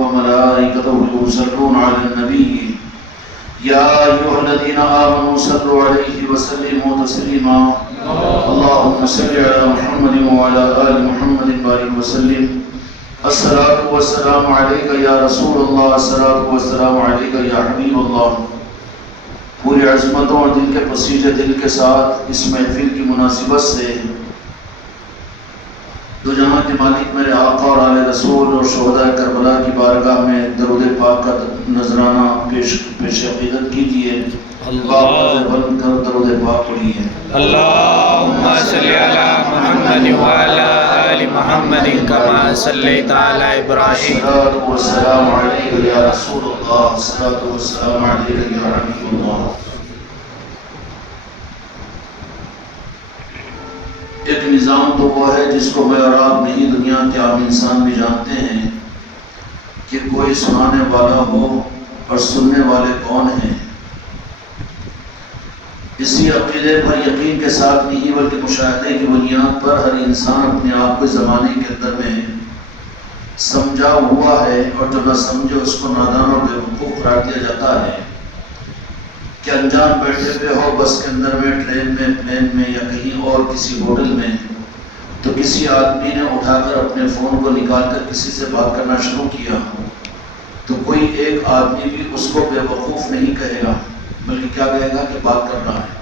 وملائكته يصلون على النبي يا أيها الذين آمنوا صلوا عليه وسلموا تسليما اللهم صل على محمد وعلى آل محمد وبارك وسلم الصلاة والسلام عليك يا رسول الله الصلاة والسلام عليك يا حبيب الله. پوری عظمتوں اور دل کے پسیجے دل کے ساتھ اس محفل کی مناسبت سے دو جہاں کے مالک میرے آقا اور آل رسول اور شہداء کربلا کی بارگاہ میں درود پاک کا نذرانہ پیش عقیدت کیجیے. بلند کر درود پاک پڑھیے. اللہم صلی علی محمد وعلی آل محمد کما صلیت علی ابراہیم. الصلاۃ والسلام علیک یا رسول اللہ الصلاۃ والسلام علیک یا حبیب اللہ. ایک نظام تو وہ ہے جس کو میں اور آپ نہیں دنیا کے عام انسان بھی جانتے ہیں کہ کوئی سنانے والا ہو اور سننے والے کون ہیں. اسی عقیدے پر یقین کے ساتھ نہیں بلکہ مشاہدے کی بنیاد پر ہر انسان اپنے آپ کو زمانے کے اندر میں سمجھا ہوا ہے اور جو نہ سمجھے اس کو نادان اور بے وقوف قرار دیا جاتا ہے کہ انجان بیٹھے پہ ہو بس کے اندر میں ٹرین میں پلین میں یا کہیں اور کسی ہوٹل میں تو کسی آدمی نے اٹھا کر اپنے فون کو نکال کر کسی سے بات کرنا شروع کیا تو کوئی ایک آدمی بھی اس کو بے وقوف نہیں کہے گا بلکہ کیا کہے گا کہ بات کر رہا ہے.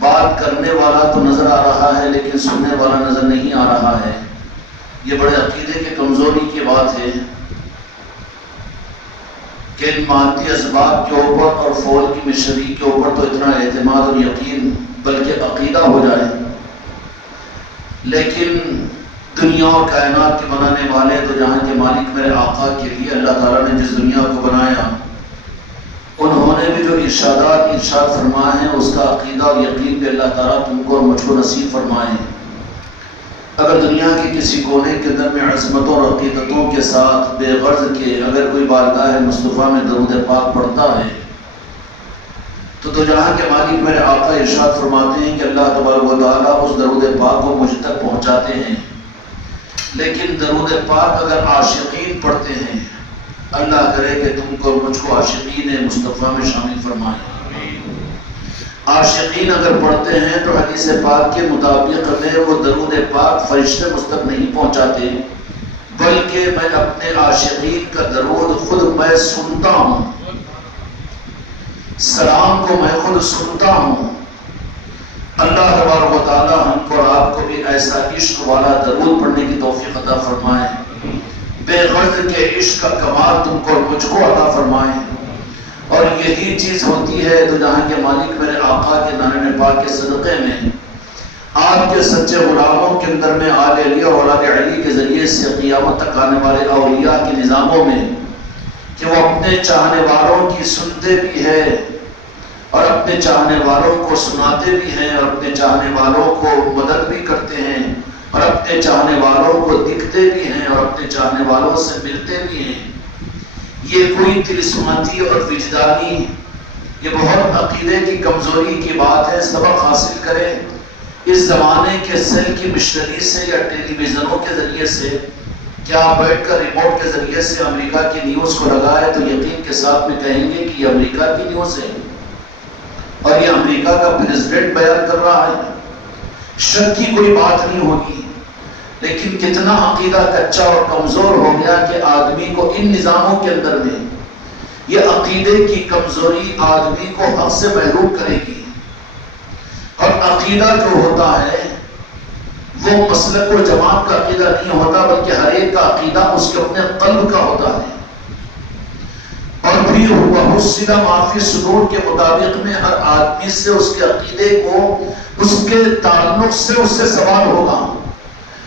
بات کرنے والا تو نظر آ رہا ہے لیکن سننے والا نظر نہیں آ رہا ہے. یہ بڑے عقیدے کی کمزوری کی بات ہے کہ ان مادی اسباب کے اوپر اور فول کی مشری کے اوپر تو اتنا اعتماد اور یقین بلکہ عقیدہ ہو جائے لیکن دنیا اور کائنات کے بنانے والے تو جہاں کے مالک میرے آقا کے لیے اللہ تعالیٰ نے جس دنیا کو بنایا انہوں نے بھی جو ارشاد فرمائے ہیں اس کا عقیدہ اور یقین بھی اللہ تعالیٰ تم کو اور مجھ کو نصیب فرمائے. اگر دنیا کے کسی کونے کے اندر میں عظمتوں اور عقیدتوں کے ساتھ بے غرض کے اگر کوئی بارگاہ مصطفیٰ میں درود پاک پڑھتا ہے تو جہاں کے مالک میرے آقا ارشاد فرماتے ہیں کہ اللہ تبارک و تعالیٰ اس درود پاک کو مجھ تک پہنچاتے ہیں. لیکن درود پاک اگر عاشقین پڑھتے ہیں اللہ کرے کہ تم کو مجھ کو عاشقین مصطفیٰ میں شامل فرمائے. عاشقین اگر پڑھتے ہیں تو حدیث پاک کے مطابق میں وہ درود پاک فرشتے مجھ تک نہیں پہنچاتے بلکہ میں اپنے عاشقین کا درود خود میں سنتا ہوں. سلام کو میں خود سنتا ہوں. اللہ تبارک و تعالی ہم کو اور آپ کو بھی ایسا عشق والا درود پڑھنے کی توفیق عطا فرمائے. بے غرض کے عشق کا کمال تم کو اور مجھ کو عطا فرمائے. اور یہی چیز ہوتی ہے تو جہاں کے مالک میرے آقا کے نان پاک کے صدقے میں آپ کے سچے غلاموں کے اندر میں آل علی اور اولاد علی کے ذریعے سے قیامت تک آنے والے اولیاء کے نظاموں میں کہ وہ اپنے چاہنے والوں کی سنتے بھی ہیں اور اپنے چاہنے والوں کو سناتے بھی ہیں اور اپنے چاہنے والوں کو مدد بھی کرتے ہیں اور اپنے چاہنے والوں کو دکھتے بھی ہیں اور اپنے چاہنے والوں سے ملتے بھی ہیں. یہ کوئی تلسماتی اور وجدانی یہ بہت عقیدے کی کمزوری کی بات ہے. سبق حاصل کریں اس زمانے کے سیل کی مشنری سے یا ٹیلی ویژنوں کے ذریعے سے کیا بیٹھ کر ریموٹ کے ذریعے سے امریکہ کی نیوز کو لگائے تو یقین کے ساتھ میں کہیں گے کہ یہ امریکہ کی نیوز ہے اور یہ امریکہ کا پریزیڈنٹ بیان کر رہا ہے. شک کی کوئی بات نہیں ہوگی لیکن کتنا عقیدہ کچا اور کمزور ہو گیا کہ آدمی کو ان نظاموں کے اندر میں یہ عقیدے کی کمزوری آدمی کو حق سے محروم کرے گی. اور عقیدہ جو ہوتا ہے وہ مسلک و جماعت کا عقیدہ نہیں ہوتا بلکہ ہر ایک کا عقیدہ اس کے اپنے قلب کا ہوتا ہے. اور پھر وَحُصِّلَ مَا فِي الصُّدُورِ کے مطابق میں ہر آدمی سے اس کے عقیدے کو اس کے تعلق سے اس سے سوال ہوگا.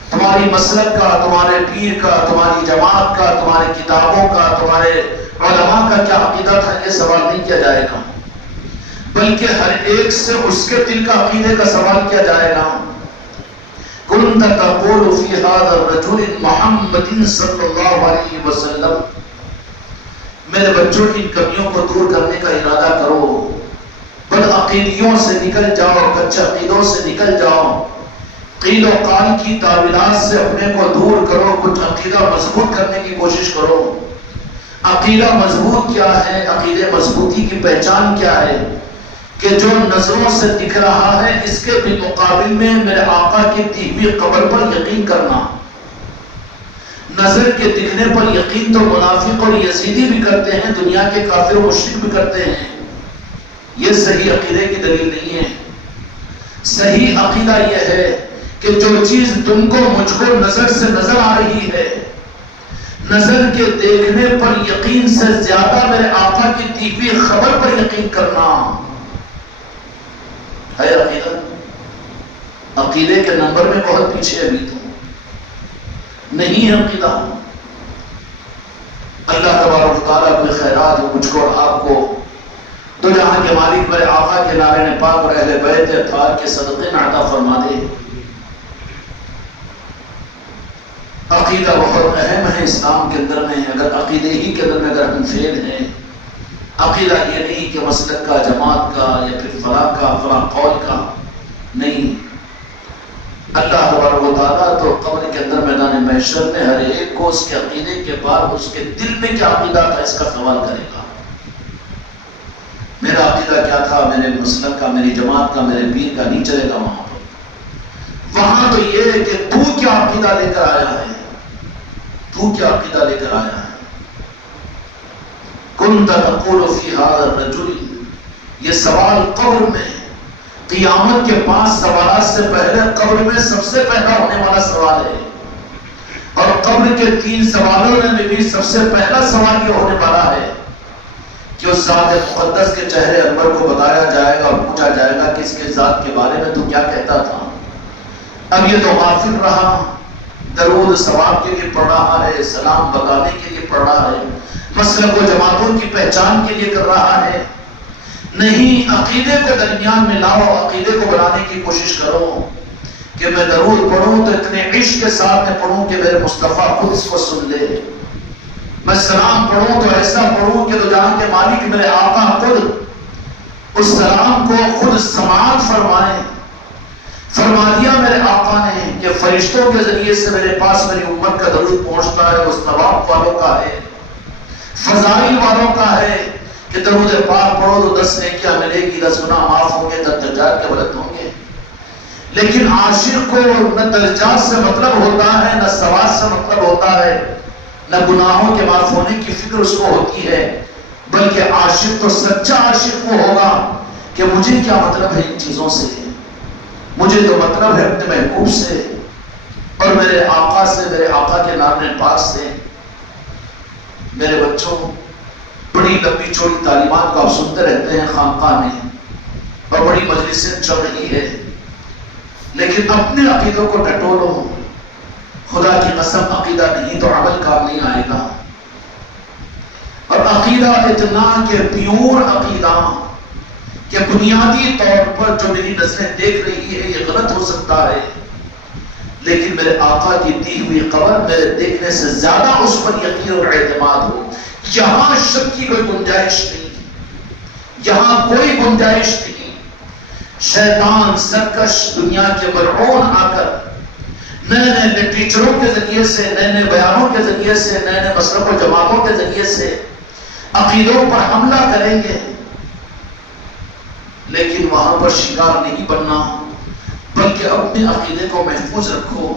تمہاری مسلک کا، تمہارے پیر کا، تمہاری جماعت کا، تمہاری کتابوں کا، تمہارے علماء کا کیا عقیدہ تھا یہ سوال نہیں کیا جائے گا بلکہ ہر ایک سے اس کے دل کا عقیدے کا سوال کیا جائے گا. كُنْتَ تَقُولُ فِي هَذَا الرَّجُلِ مُحَمَّدٍ صلی اللہ علیہ وسلم. میرے بچوں کی ان کمیوں کو دور کرنے کا ارادہ کرو. بد عقیدیوں سے نکل جاؤ، کچے عقیدوں سے نکل جاؤ. قیل و قال کی تعویلات سے اپنے کو دور کرو، کچھ عقیدہ مضبوط کرنے کی کوشش کرو۔ عقیدہ مضبوط کیا ہے؟ عقیدے مضبوطی کی پہچان کیا ہے؟ کہ جو نظروں سے دکھ رہا ہے اس کے بھی مقابل میں میرے آقا کی دی ہوئی قبر پر یقین کرنا۔ نظر کے دکھنے پر یقین تو منافق اور یزیدی بھی کرتے ہیں، دنیا کے کافر و مشرک بھی کرتے ہیں۔ یہ صحیح عقیدے کی دلیل نہیں ہے۔ صحیح عقیدہ یہ ہے کہ جو چیز تم کو مجھ کو نظر سے نظر آ رہی ہے، نظر کے دیکھنے پر یقین سے زیادہ میرے آقا کی دی ہوئی خبر پر یقین کرنا ہے عقیدہ۔ عقیدے کے نمبر میں بہت پیچھے ابھی تو نہیں ہے عقیدہ۔ اللہ تبارک و تعالیٰ کوئی خیرات مجھ کو اور آپ کو تو جہاں کے مالک میرے آقا کے نارین پاک اور اہل بیت اطہار کے صدقے میں عطا فرما دے۔ عقیدہ بہت اہم ہے اسلام کے اندر میں۔ اگر عقیدے ہی کے اندر میں اگر ہم فیل ہیں، عقیدہ یہ نہیں کہ مسلک کا، جماعت کا، یا پھر فلاں کا، فلاں قول کا نہیں۔ اللہ تبارک و تعالیٰ تو قبر کے اندر میدان محشر میں ہر ایک کو اس کے عقیدے کے بعد اس کے دل میں کیا عقیدہ تھا اس کا سوال کرے گا۔ میرا عقیدہ کیا تھا، میرے مسلک کا، میری جماعت کا، میرے پیر کا نہیں چلے گا وہاں پر۔ وہاں تو یہ ہے کہ تو کیا عقیدہ لے کر آیا ہے، تو کیا عقیدہ لے کر آیا ہے۔ كنت تقول في هذا الرجل، یہ سوال قبر میں قیامت کے 5 سوالات سے پہلے قبر میں سب سے پہلا ہونے والا سوال ہے، اور قبر کے 3 سوالوں میں بھی سب سے پہلا سوال یہ ہونے والا ہے کہ اس ذات مقدس کے چہرے انور کو بتایا جائے گا اور پوچھا جائے گا کہ اس کے ذات کے بارے میں تو کیا کہتا تھا۔ اب یہ تو غافل رہا، درود ثواب کے لیے پڑھ رہا ہے، سلام بتانے کے لیے پڑھ رہا ہے، مسلک و جماعتوں کی پہچان کے لیے کر رہا ہے۔ نہیں، عقیدے کو درمیان میں لاؤ، عقیدے کو بنانے کی کوشش کرو کہ میں درود پڑھوں تو اتنے عشق کے ساتھ میں پڑھوں کہ میرے مصطفیٰ خود اس کو سن لے۔ میں سلام پڑھوں تو ایسا پڑھوں کہ تو جہاں کے مالک میرے آقا خود اس سلام کو خود سماعت فرمائیں۔ فرما دیا میرے آقا نے کہ فرشتوں کے ذریعے سے میرے پاس میری امت کا درود پہنچتا ہے، اس ثواب والوں کا ہے، فضائل والوں کا ہے کہ درود پاک پڑھو تو 10 نیکیاں ملے گی، 10 گناہ معاف ہوں گے، 10 درجات کے بلند ہوں گے۔ لیکن عاشق کو نہ درجات سے مطلب ہوتا ہے، نہ ثواب سے مطلب ہوتا ہے، نہ گناہوں کے معاف ہونے کی فکر اس کو ہوتی ہے، بلکہ عاشق تو سچا عاشق وہ ہوگا کہ مجھے کیا مطلب ہے ان چیزوں سے، مجھے تو مطلب ہے اپنے محبوب سے اور میرے آقا سے، میرے آقا کے نام پاک سے۔ میرے بچوں، بڑی لمبی چوڑی تعلیمات کو آپ سنتے رہتے ہیں خانقاہ میں اور بڑی مجلسیں چل رہی ہے، لیکن اپنے عقیدوں کو ٹٹولو۔ خدا کی قسم عقیدہ نہیں تو عمل کام نہیں آئے گا۔ اور عقیدہ اتنا کہ پیور عقیدہ کہ بنیادی طور پر جو میری نظریں دیکھ رہی ہے یہ غلط ہو سکتا ہے، لیکن میرے آقا کی دی ہوئی قبر میرے دیکھنے سے زیادہ اس پر یقین اور اعتماد ہو۔ یہاں شک کی کوئی گنجائش نہیں، یہاں کوئی گنجائش نہیں۔ شیطان سرکش دنیا کے ملعون آ کر نئے نئے لٹریچروں کے ذریعے سے، نئے نئے بیانوں کے ذریعے سے، نئے نئے مسلک و جماعتوں کے ذریعے سے عقیدوں پر حملہ کریں گے، لیکن وہاں پر شکار نہیں بننا، بلکہ اپنے عقیدے کو محفوظ رکھو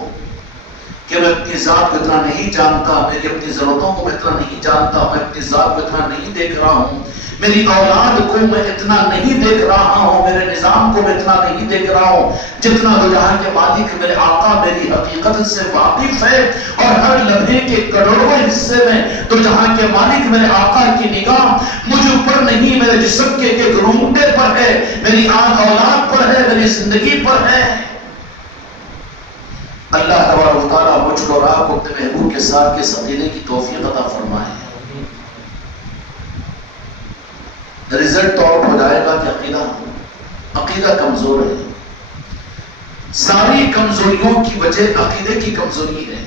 کہ میں اپنی ذات کو اتنا نہیں جانتا، میری اپنی ضرورتوں کو میں اتنا نہیں جانتا، میں اپنی ذات کو اتنا نہیں دیکھ رہا ہوں، میری اولاد کو میں اتنا نہیں دیکھ رہا ہوں، میرے نظام کو میں اتنا نہیں دیکھ رہا ہوں جتنا تو جہاں کے مالک میرے آقا میری حقیقت سے واقف ہے، اور ہر لمحے کے کروڑوں حصے میں تو جہاں کے مالک میرے آقا کی نگاہ مجھ اوپر نہیں، میرے جسم کے ایک رونگٹے پر ہے، میری اولاد پر ہے، میری زندگی پر ہے۔ اللہ تبارک و تعالیٰ مجھ کو اور آپ کو اپنے محبوب کے ساتھ کے عقیدے کی توفیق عطا فرمائے۔ رزلٹ تو آؤٹ ہو جائے گا کہ عقیدہ کمزور ہے۔ ساری کمزوریوں کی وجہ عقیدے کی کمزوری ہے۔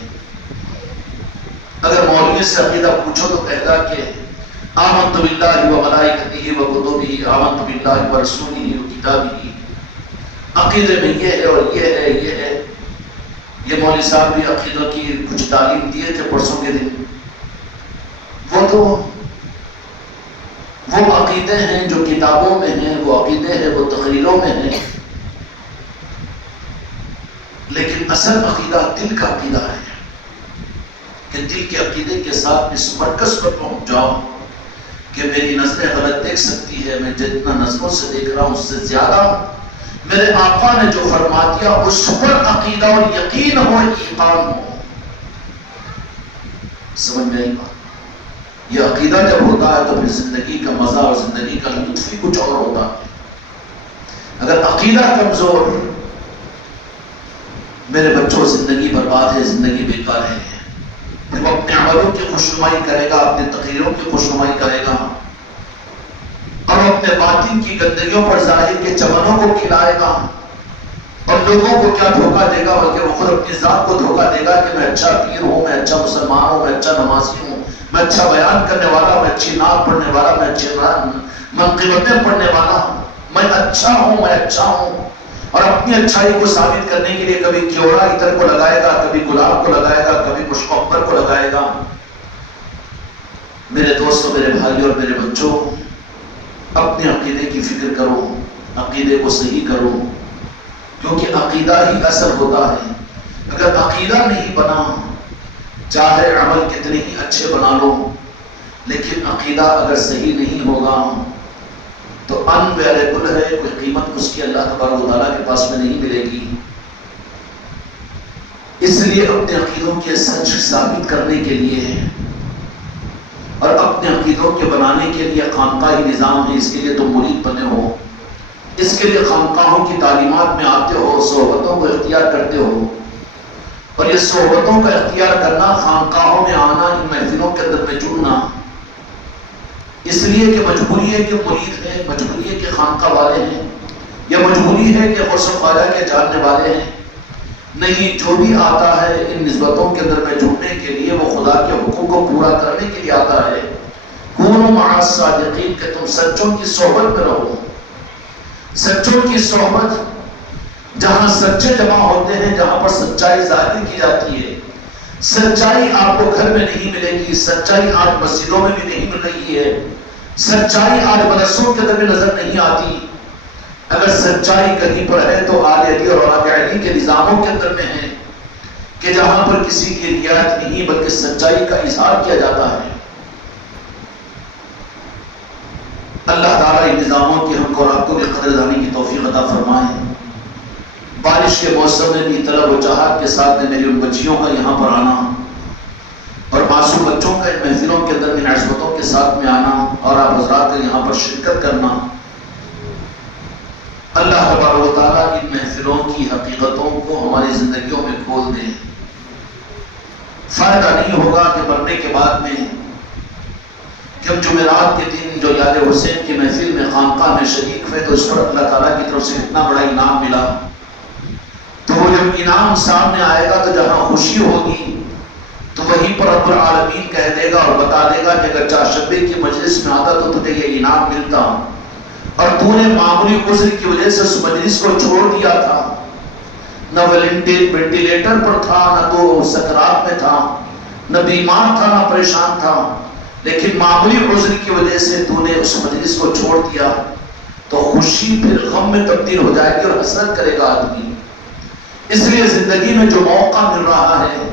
اگر مولوی سے عقیدہ پوچھو تو کہتا کہ آمنت باللہ و ملائکتہ و کتبہ، آمنت باللہ و رسولہ و کتابہ، عقیدے میں یہ ہے اور یہ ہے، یہ ہے، یہ مولوی صاحب بھی عقیدہ کی کچھ تعلیم دیے تھے پرسوں کے دن. وہ عقیدے ہیں جو کتابوں میں ہیں، وہ عقیدے ہیں وہ تقریروں میں ہیں، لیکن اصل عقیدہ دل کا عقیدہ ہے کہ دل کے عقیدے کے ساتھ اس مرکز پر پہنچ جاؤ کہ میری نظریں غلط دیکھ سکتی ہے، میں جتنا نظروں سے دیکھ رہا ہوں اس سے زیادہ میرے آقا نے جو فرما دیا اس پر عقیدہ اور یقین ہو، ایمان ہو. سمجھ میں آئی بات؟ یہ عقیدہ جب ہوتا ہے تو پھر زندگی کا مزہ اور زندگی کا لطف ہی کچھ اور ہوتا ہے. اگر عقیدہ کمزور، میرے بچوں زندگی برباد ہے، زندگی بیکار ہے. پھر وہ اپنے عملوں کی خوشنمائی کرے گا، اپنے تقریروں کی خوشنمائی کرے گا، اور اپنے باطن کی گندگیوں پر ظاہر کے چمنوں کو کھلائے گا، اور لوگوں کو کیا دھوکہ دے گا بلکہ وہ خود اپنی ذات کو دھوکہ دے گا کہ میں اچھا پیر ہوں، میں اچھا مسلمان ہوں، میں اچھا نمازی ہوں، میں اچھا بیان کرنے والا ہوں، میں اچھی نعت پڑھنے والا، میں اچھی منقبتیں پڑھنے والا ہوں، میں اچھا ہوں، میں اچھا ہوں. اور اپنی اچھائی کو ثابت کرنے کے لیے کبھی کیوڑا عطر کو لگائے گا، کبھی گلاب کو لگائے گا، کبھی مشک عنبر کو لگائے گا. میرے دوستوں، میرے بھائیوں اور میرے بچوں، اپنے عقیدے کی فکر کرو، عقیدے کو صحیح کرو، کیونکہ عقیدہ ہی اصل ہوتا ہے. اگر عقیدہ نہیں بنا، چاہے عمل کتنے ہی اچھے بنا لو، لیکن عقیدہ اگر صحیح نہیں ہوگا تو انویلیبل ہے، کوئی قیمت اس کی اللہ تبارک و تعالیٰ کے پاس میں نہیں ملے گی. اس لیے اپنے عقیدوں کے سچ ثابت کرنے کے لیے اور اپنے عقیدوں کے بنانے کے لیے خانقاہی نظام ہے. اس کے لیے تم مرید بنے ہو، اس کے لیے خانقاہوں کی تعلیمات میں آتے ہو، صحبتوں کو اختیار کرتے ہو. اور یہ صحبتوں کا اختیار کرنا، خانقاہوں میں آنا، ان محفلوں کے اندر میں جڑنا، اس لیے کہ مجبوری ہے کہ مرید ہیں، مجبوری ہے کہ خانقاہ والے ہیں، یا مجبوری ہے کہ غوث خواجہ کے جاننے والے ہیں. نہیں، جو بھی آتا ہے ان نسبتوں کے اندر میں جڑنے کے لیے وہ خدا کے حکم کو پورا کرنے کے لیے آتا ہے. کونوا مع الصادقین، کہ تم سچوں کی صحبت میں رہو. سچوں کی صحبت، جہاں سچے جمع ہوتے ہیں، جہاں پر سچائی ظاہر کی جاتی ہے. سچائی آپ کو گھر میں نہیں ملے گی، سچائی آج مسجدوں میں بھی نہیں مل رہی ہے، سچائی آج مدرسوں کے اندر بھی نظر نہیں آتی. اگر سچائی کہیں پر ہے تو آل علی اور اولاد علی کے نظاموں کے اندر میں ہے، کہ جہاں پر کسی کی رعایت نہیں بلکہ سچائی کا اظہار کیا جاتا ہے. اللہ تعالیٰ ان نظاموں کی ہم کو اور آپ کو بھی قدردانی کی توفیق عطا فرمائے. بارش کے موسم میں بھی طلب و چاہت کے ساتھ میری ان بچیوں کا یہاں پر آنا اور معصوم بچوں کا ان محفلوں کے اندر ان عصمتوں کے ساتھ میں آنا اور آپ حضرات کا یہاں پر شرکت کرنا، اللہ تبارک و تعالیٰ ان محفلوں کی حقیقتوں کو ہماری زندگیوں میں کھول دیں. فائدہ نہیں ہوگا کہ مرنے کے بعد میں کہ ہم جمعرات کے دن جو یاد حسین کی محفل میں خانقاہ میں شریک ہوئے تو اس پر اللہ تعالیٰ کی طرف سے اتنا بڑا انعام ملا، تو وہ جب انعام سامنے آئے گا تو جہاں خوشی ہوگی تو وہیں پر رب العالمین کہہ دے گا اور بتا دے گا کہ اگر چاشبے کی مجلس میں آتا تو تجھے یہ انعام ملتا، اور تو نے معمولی عذر کی وجہ سے اس مجلس کو چھوڑ دیا تھا، نہ وینٹیلیٹر پر تھا، نہ تو سکرات میں تھا، نہ بیمار تھا، نہ پریشان تھا، لیکن معمولی عذر کی وجہ سے تو نے اس مجلس کو چھوڑ دیا، تو خوشی پھر غم میں تبدیل ہو جائے گی اور حسرت کرے گا آدمی. اس لیے زندگی میں جو موقع مل رہا ہے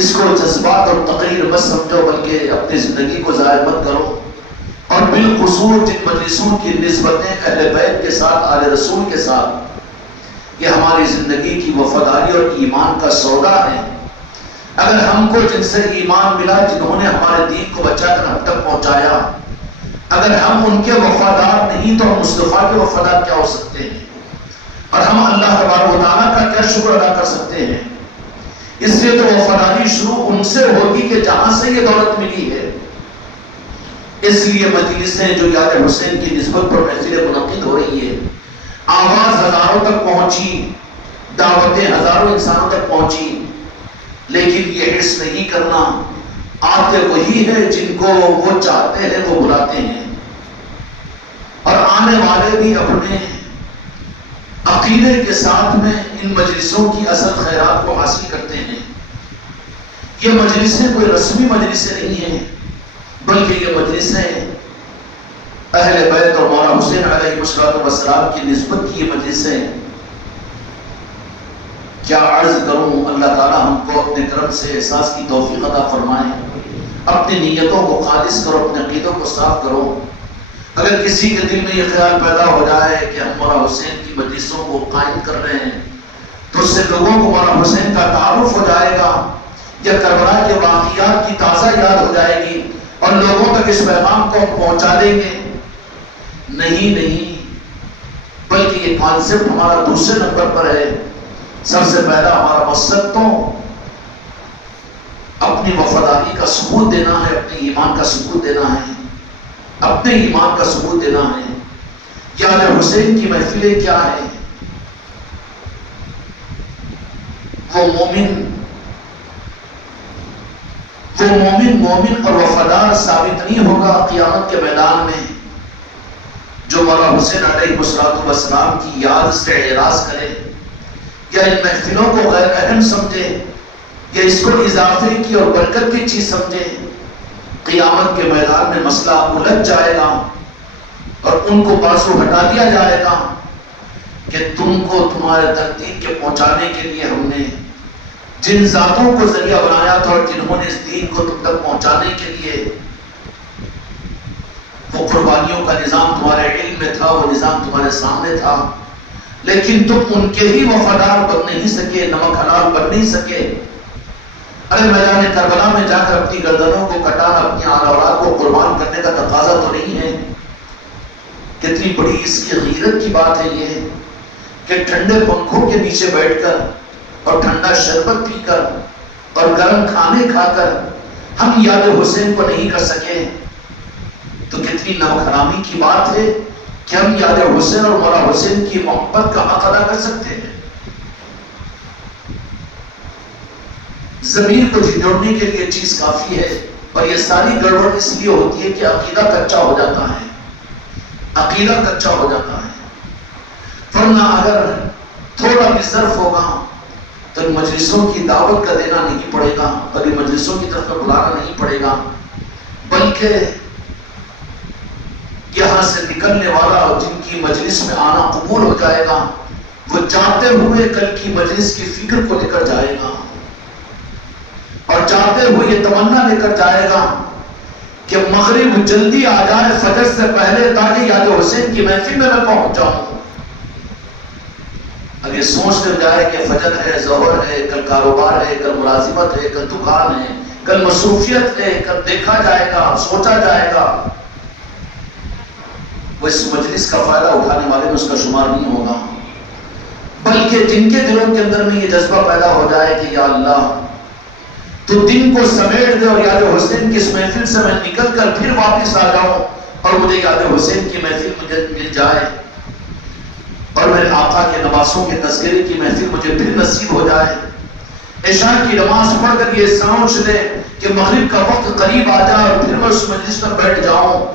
اس کو جذبات اور تقریر مت سمجھو، بلکہ اپنی زندگی کو ضائع مت کرو. اور بالخصوص جن مجلسوں کی نسبتیں اہل بیت کے ساتھ، آل رسول کے ساتھ، یہ ہماری زندگی کی وفاداری اور ایمان کا سودا ہے. اگر ہم کو جن سے ایمان ملا، جنہوں نے ہمارے دین کو بچا کر ہم تک پہنچایا، اگر ہم ان کے وفادار نہیں تو ہم مصطفیٰ کے وفادار کیا ہو سکتے ہیں، اور ہم اللہ تبارک و تعالیٰ کا کیا شکر ادا کر سکتے ہیں. اس لیے تو وفاداری شروع ان سے ہوگی کہ جہاں سے یہ دولت ملی ہے. اس لیے مجلسیں جو یاد حسین کی نسبت پر محفلیں منعقد ہو رہی ہے، آواز ہزاروں تک پہنچی، دعوتیں ہزاروں انسانوں تک پہنچی، لیکن یہ حرص نہیں کرنا. آتے وہی ہے جن کو وہ چاہتے ہیں وہ بلاتے ہیں، اور آنے والے بھی اپنے عقیدے کے ساتھ میں ان مجلسوں کی اصل خیرات کو حاصل کرتے ہیں، یہ مجلسیں کوئی رسمی مجلسیں نہیں ہیں، بلکہ یہ مجلسیں اہل بیت اور مولانا حسین علیہ السلام کی نسبت کی یہ مجلسیں۔ کیا عرض کروں، اللہ تعالیٰ ہم کو اپنے کرم سے احساس کی توفیق عطا فرمائے۔ اپنی نیتوں کو خالص کرو، اپنے عقیدوں کو صاف کرو۔ اگر کسی کے دل میں یہ خیال پیدا ہو جائے کہ ہم مولانا حسین کی مجلسوں کو قائم کر رہے ہیں تو اس سے لوگوں کو مولانا حسین کا تعارف ہو جائے گا، یا کربلا کے واقعات کی تازہ یاد ہو جائے گی اور لوگوں تک اس پیغام کو پہنچا دیں گے۔ نہیں، بلکہ یہ کانسیپٹ ہمارا دوسرے نمبر پر ہے۔ سب سے پہلا ہمارا مقصد تو اپنی وفاداری کا ثبوت دینا ہے، اپنے ایمان کا ثبوت دینا ہے، اپنے ایمان کا ثبوت دینا ہے۔ یاد حسین کی محفلیں کیا ہے؟ وہ مومن اور وفادار ثابت نہیں ہوگا قیامت کے میدان میں جو مولانا حسین علیہ السلام کی یاد سے اعراض کرے، یا ان محفلوں کو غیر اہم سمجھے، یا اس کو اضافے کی اور برکت کی چیز سمجھے۔ قیامت کے میدان میں مسئلہ الجھ جائے گا اور ان کو بازو ہٹا دیا جائے گا کہ تم کو تمہارے ترتیب کے پہنچانے کے لیے ہم نے جن ذاتوں کو ذریعہ بنایا تھا اور جنہوں نے اس دین کو تم تک پہنچانے کے لیے وہ قربانیوں کا نظام تمہارے علم میں تھا، وہ نظام تمہارے سامنے تھا، لیکن تم ان کے ہی وفادار بن نہیں سکے، نمک حلال بن نہیں سکے۔ ارے میدان کربلا میں جا کر اپنی گردنوں کو کٹانا، اپنی آل اولاد کو قربان کرنے کا تقاضا تو نہیں ہے؟ کتنی بڑی اس کی غیرت کی بات ہے یہ کہ ٹھنڈے پنکھوں کے نیچے بیٹھ کر اور ٹھنڈا شربت پی کر اور گرم کھانے کھا کر ہم یاد حسین کو نہیں کر سکے، تو کتنی نمک حرامی کی بات ہے کہ ہم یاد حسین اور مولانا حسین کی محبت کا حق ادا کر سکتے ہیں۔ ضمیر کو جھنجھوڑنے کے لیے چیز کافی ہے، اور یہ ساری گڑبڑ اس لیے ہوتی ہے کہ عقیدہ کچا ہو جاتا ہے، عقیدہ کچا ہو جاتا ہے۔ ورنہ اگر تھوڑا بھی ظرف ہوگا تو ان مجلسوں کی دعوت کا دینا نہیں پڑے گا، اور ان مجلسوں کی طرف بلانا نہیں پڑے گا، بلکہ یہاں سے نکلنے والا جن کی مجلس میں آنا قبول ہو جائے گا وہ جاتے ہوئے کل کی مجلس کی فکر کو لے کر جائے گا، اور جاتے ہوئے یہ تمنا لے کر جائے گا کہ مغرب جلدی آ جائے فجر سے پہلے تاکہ یاد حسین کی محفل میں پہنچ جاؤں۔ اب یہ سوچ کر جائے کہ فجر ہے، ظہر ہے، کل کاروبار ہے، کل ملازمت ہے، کل دکان ہے، کل مصروفیت ہے، کل دیکھا جائے گا، سوچا جائے گا، وہ اس مجلس کا فائدہ اٹھانے والے میں اس کا شمار نہیں ہوگا۔ بلکہ جن کے دلوں کے اندر میں یہ جذبہ پیدا ہو جائے کہ یا اللہ تو دن کو سمیٹ دے اور یاد حسین کی اس محفل سے میں نکل کر پھر واپس آ جاؤں اور مجھے یاد حسین کی محفل مجھے مل جائے، اور میرے آقا کے نواسوں کے تذکرے کی محفل مجھے پھر نصیب ہو جائے۔ عشاء کی نماز پڑھ کر یہ سوچ لے کہ مغرب کا وقت قریب آ جائے اور پھر میں اس مجلس پر بیٹھ جاؤں۔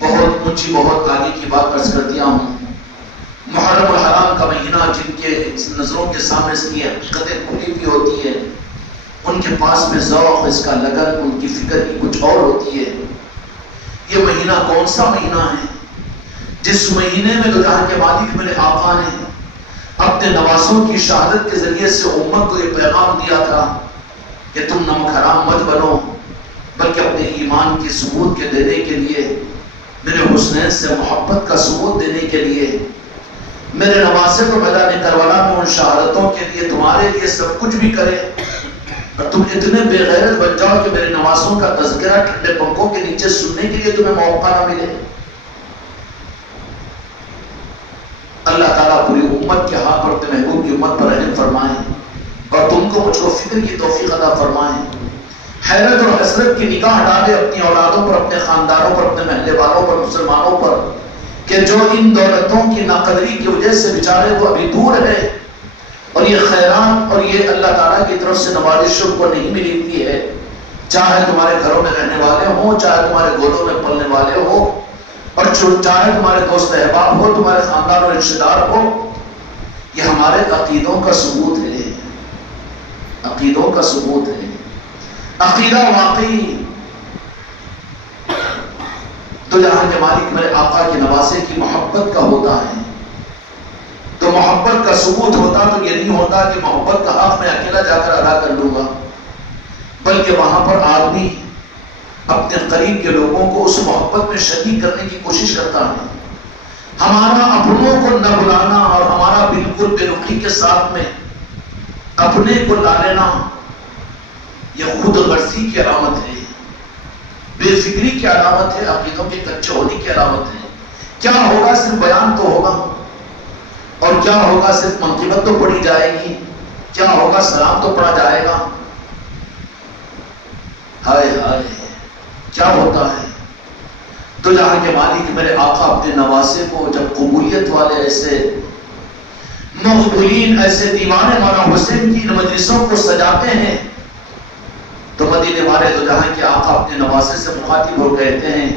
بہت اونچی بہت آگے کی بات عرض کر دیا ہوں۔ محرم الحرام کا مہینہ جن کے نظروں کے سامنے اس کی حقیقتیں کھلی ہوئی ہوتی ہے، ان کے پاس میں ذوق، اس کا لگن، ان کی فکر کی کچھ اور ہوتی ہے۔ یہ مہینہ کون سا مہینہ ہے جس مہینے میں دو جہاں کے مالک میرے آقا نے اپنے نواسوں کی شہادت کے ذریعے سے امت کو یہ پیغام دیا تھا کہ تم نمک حرام مت بنو، بلکہ اپنے ایمان کی ثبوت کے دینے کے لیے، میرے حسنین سے محبت کا ثبوت دینے کے لیے، میرے نواسے کو میدان کربلا میں ان شہادتوں کے لیے تمہارے لیے سب کچھ بھی کرے، اور تم اتنے بے غیرت بن جاؤ کہ میرے نواسوں کا تذکرہ ٹھنڈے پنکھوں کے نیچے سننے کے لیے تمہیں موقع نہ ملے۔ اللہ تعالیٰ پوری امت کے ہاتھ پر، اپنے محبوب کی امت پر رحم فرمائے، اور تم کو مجھ کو فکر کی توفیق عطا فرمائے۔ حیرت اور حسرت کی نگاہ ڈالے اپنی اولادوں پر، اپنے خاندانوں پر، اپنے محلے والوں پر، مسلمانوں پر، کہ جو ان دولتوں کی ناقدری کی وجہ سے بیچارے وہ ابھی دور ہے، اور یہ خیرات اور یہ اللہ تعالیٰ کی طرف سے نوازش ان کو نہیں ملی ہوئی ہے۔ چاہے تمہارے گھروں میں رہنے والے ہوں، چاہے تمہارے گودوں میں پلنے والے ہوں، اور چاہے تمہارے دوست احباب ہو، تمہارے خاندان اور رشتے دار ہو، یہ ہمارے عقیدوں کا ثبوت ہے، عقیدوں کا ثبوت ہے۔ عقیدہ واقعی تو جہاں کے مالک میرے آقا کے نواسے کی محبت کا ہوتا ہے، تو محبت کا ثبوت ہوتا تو یہ نہیں ہوتا کہ محبت کا حق میں اکیلا جا کر ادا کر لوں گا، بلکہ وہاں پر آدمی اپنے قریب کے لوگوں کو اس محبت میں شریک کرنے کی کوشش کرتا ہے۔ ہمارا اپنوں کو نہ بلانا اور ہمارا بالکل بے رخی کے ساتھ میں اپنے کو لا لینا، یہ خود غرضی کی علامت ہے، بے فکری کی علامت ہے، عقیدوں کے کچے ہونے کی علامت ہے۔ کیا ہوگا؟ صرف بیان تو ہوگا، اور کیا ہوگا؟ صرف منقبت تو پڑھی جائے گی، کیا ہوگا؟ سلام تو پڑھا جائے گا۔ ہائے ہائے کیا ہوتا ہے؟ تو جہاں کے مالک میرے آقا اپنے نواسے کو جب قبولیت والے ایسے مقبولین، ایسے دیوانے مولا حسین کی مجلسوں کو سجاتے ہیں، تو مدینے والے تو جہاں کے آقا اپنے نواسے سے مخاطب ہو کہتے ہیں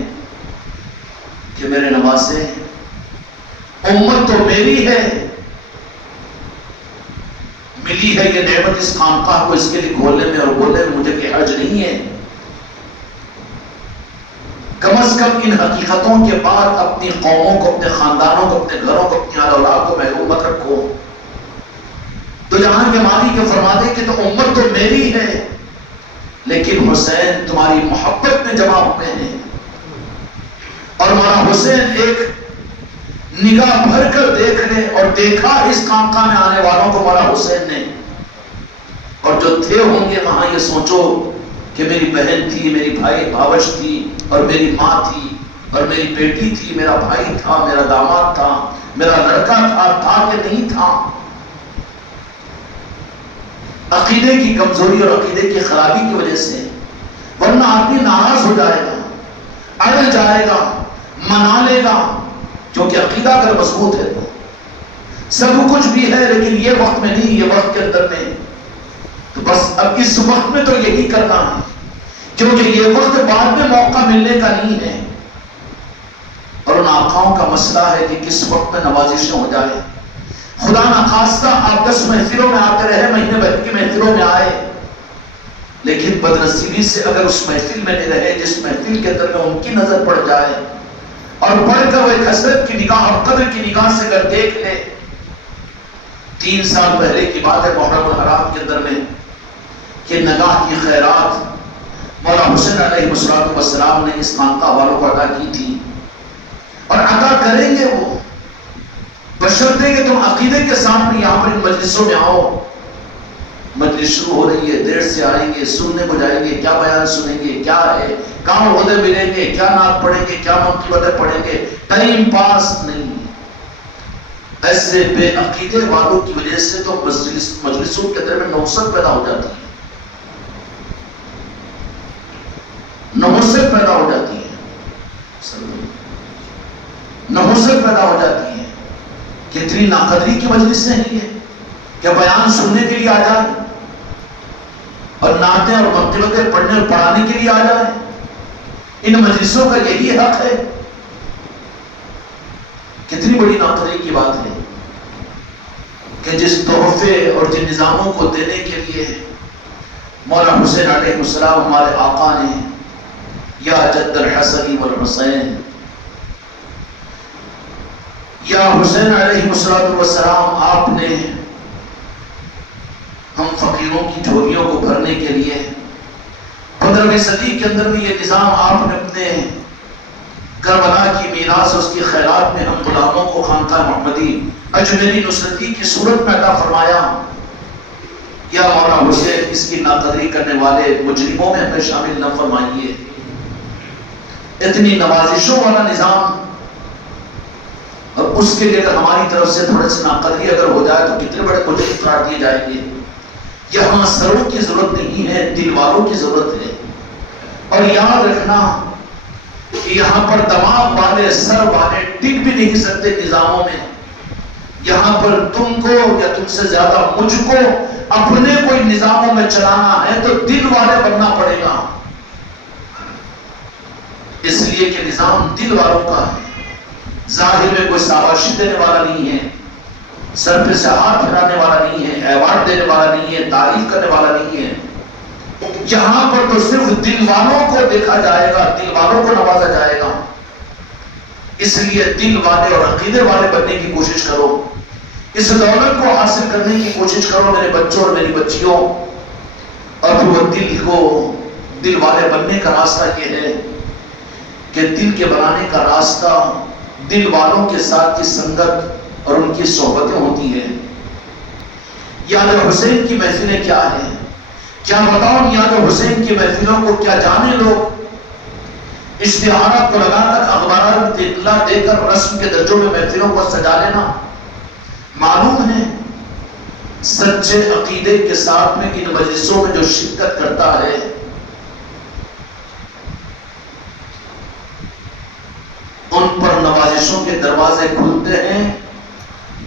کہ میرے نواسے، امت تو میری ہے، ملی ہے یہ نعمت اس خانقاہ کو، اس کے لیے کھولنے میں اور بولنے میں مجھے کوئی حرج نہیں ہے، کم از کم ان حقیقتوں کے بعد اپنی قوموں کو، اپنے خاندانوں کو، اپنے گھروں کو، اپنی اولاد کو محروم مت رکھو۔ تو جہاں کے مالک کے فرما دے کہ تو امت تو میری ہے، لیکن حسین تمہاری محبت میں جمع ہوئے ہیں، اور مولا حسین ایک نگاہ بھر کر دیکھ لے، اور دیکھا اس خانقاہ میں آنے والوں کو مولا حسین نے، اور جو تھے ہوں گے وہاں، یہ سوچو کہ میری بہن تھی، میری بھائی بھاوش تھی، اور میری ماں تھی، اور میری بیٹی تھی، میرا بھائی تھا، میرا داماد تھا، میرا لڑکا تھا کہ نہیں تھا۔ عقیدے کی کمزوری اور عقیدے کی خرابی کی وجہ سے، ورنہ آدمی ناراض ہو جائے گا، اڑ جائے گا، منا لے گا، کیونکہ عقیدہ اگر مضبوط ہے تو سب کچھ بھی ہے، لیکن یہ وقت میں نہیں، یہ وقت کے اندر میں، تو بس اب اس وقت میں تو یہی کرنا ہے، کیونکہ یہ وقت بعد میں موقع ملنے کا نہیں ہے۔ اور ان آقاؤں کا مسئلہ ہے کہ کس وقت میں نوازشیں ہو جائے۔ خدا نخواستہ آپ 10 محفلوں میں آتے رہے، مہینے بھر کی محفلوں میں آئے، لیکن بدنصیبی سے اگر اس محفل میں نہیں رہے جس محفل کے اندر میں ان کی نظر پڑ جائے، اور پڑھ کر وہ ایک حسرت کی نگاہ اور قدر کی نگاہ سے اگر دیکھ لے۔ 3 سال پہلے کی بات ہے محرم الحرام کے اندر میں، کہ نگاہ کی خیرات مولا حسین علیہ السلام نے اس خانقاہ والوں کو عطا کی تھی، اور عطا کریں گے وہ، بشرطے کہ تم عقیدے کے ساتھ میں یہاں پر ان مجلسوں میں آؤ۔ مجلس شروع ہو رہی ہے، دیر سے آئیں گے، سننے کو جائیں گے، کیا بیان سنیں گے، کیا ہے، کہاں عہدے ملیں گے، کیا نعت پڑھیں گے، کیا منقبتیں پڑھیں گے، ٹائم پاس نہیں۔ ایسے بے عقیدے والوں کی وجہ سے تو مجلسوں کے اندر میں نوسط پیدا ہو جاتی ہے، نحوست پیدا ہو جاتی ہے، نحوست پیدا ہو جاتی ہے۔ کتنی ناقدری کی مجلس سے ہیں یہ، کہ بیان سننے کے لیے آ جائیں، اور نعتیں اور منقبتیں پڑھنے اور پڑھانے کے لیے آ جائیں۔ ان مجلسوں کا یہی حق ہے۔ کتنی بڑی ناقدری کی بات ہے کہ جس تحفے اور جن نظاموں کو دینے کے لیے مولا حسین علیہ السلام ہمارے آقا نے، یا جد الحسن والحسین، یا حسین علیہ السلام، آپ نے ہم فقیروں کی جھولیوں کو بھرنے کے لیے 15ویں صدی کے اندر میں یہ نظام آپ نے اپنے کربلا کی میراث، اس کی خیرات میں ہم غلاموں کو خانقاہ محمدی اجمیری نصرتی کی صورت میں عطا فرمایا۔ یا مولا حسین اس کی ناقدری کرنے والے مجرموں میں ہمیں شامل نہ فرمائیے۔ اتنی نوازشوں والا نظام، اور اس کے لیے اگر ہماری طرف سے تھوڑے سے ناقدری اگر ہو جائے تو کتنے بڑے مجرم قرار دیے جائیں گے۔ یہاں سروں کی ضرورت نہیں ہے، دل والوں کی ضرورت ہے۔ اور یاد رکھنا کہ یہاں پر دماغ والے، سر والے ٹک بھی نہیں سکتے نظاموں میں۔ یہاں پر تم کو یا تم سے زیادہ مجھ کو اپنے کوئی نظاموں میں چلانا ہے تو دل والے بننا پڑے گا، اس لیے کہ نظام دل والوں کا ہے۔ ظاہر میں کوئی شاباشی دینے والا نہیں ہے، سر پہ سے ہاتھ پھیرانے والا نہیں ہے، ایوارڈ دینے والا نہیں ہے، تعریف کرنے والا نہیں ہے۔ یہاں پر تو صرف دل والوں کو دیکھا جائے گا، دل والوں کو نوازا جائے گا۔ اس لیے دل والے اور عقیدے والے بننے کی کوشش کرو، اس دولت کو حاصل کرنے کی کوشش کرو میرے بچوں اور میری بچیوں۔ اور پھر وہ دل والے بننے کا راستہ یہ ہے کہ دل کے بنانے کا راستہ دل والوں کے ساتھ کی سنگت اور ان کی صحبتیں ہوتی ہیں۔ یاد حسین کی محفلیں کیا ہیں؟ کیا بتاؤں یاد حسین کی محفلوں کو کیا جانے لوگ، اشتہارات کو لگا کر اخبارات میں اطلاع دے کر رسم کے درجوں میں محفلوں کو سجا لینا۔ معلوم ہے سچے عقیدے کے ساتھ میں ان مجلسوں میں جو شرکت کرتا ہے ان پر نوازشوں کے دروازے کھلتے ہیں،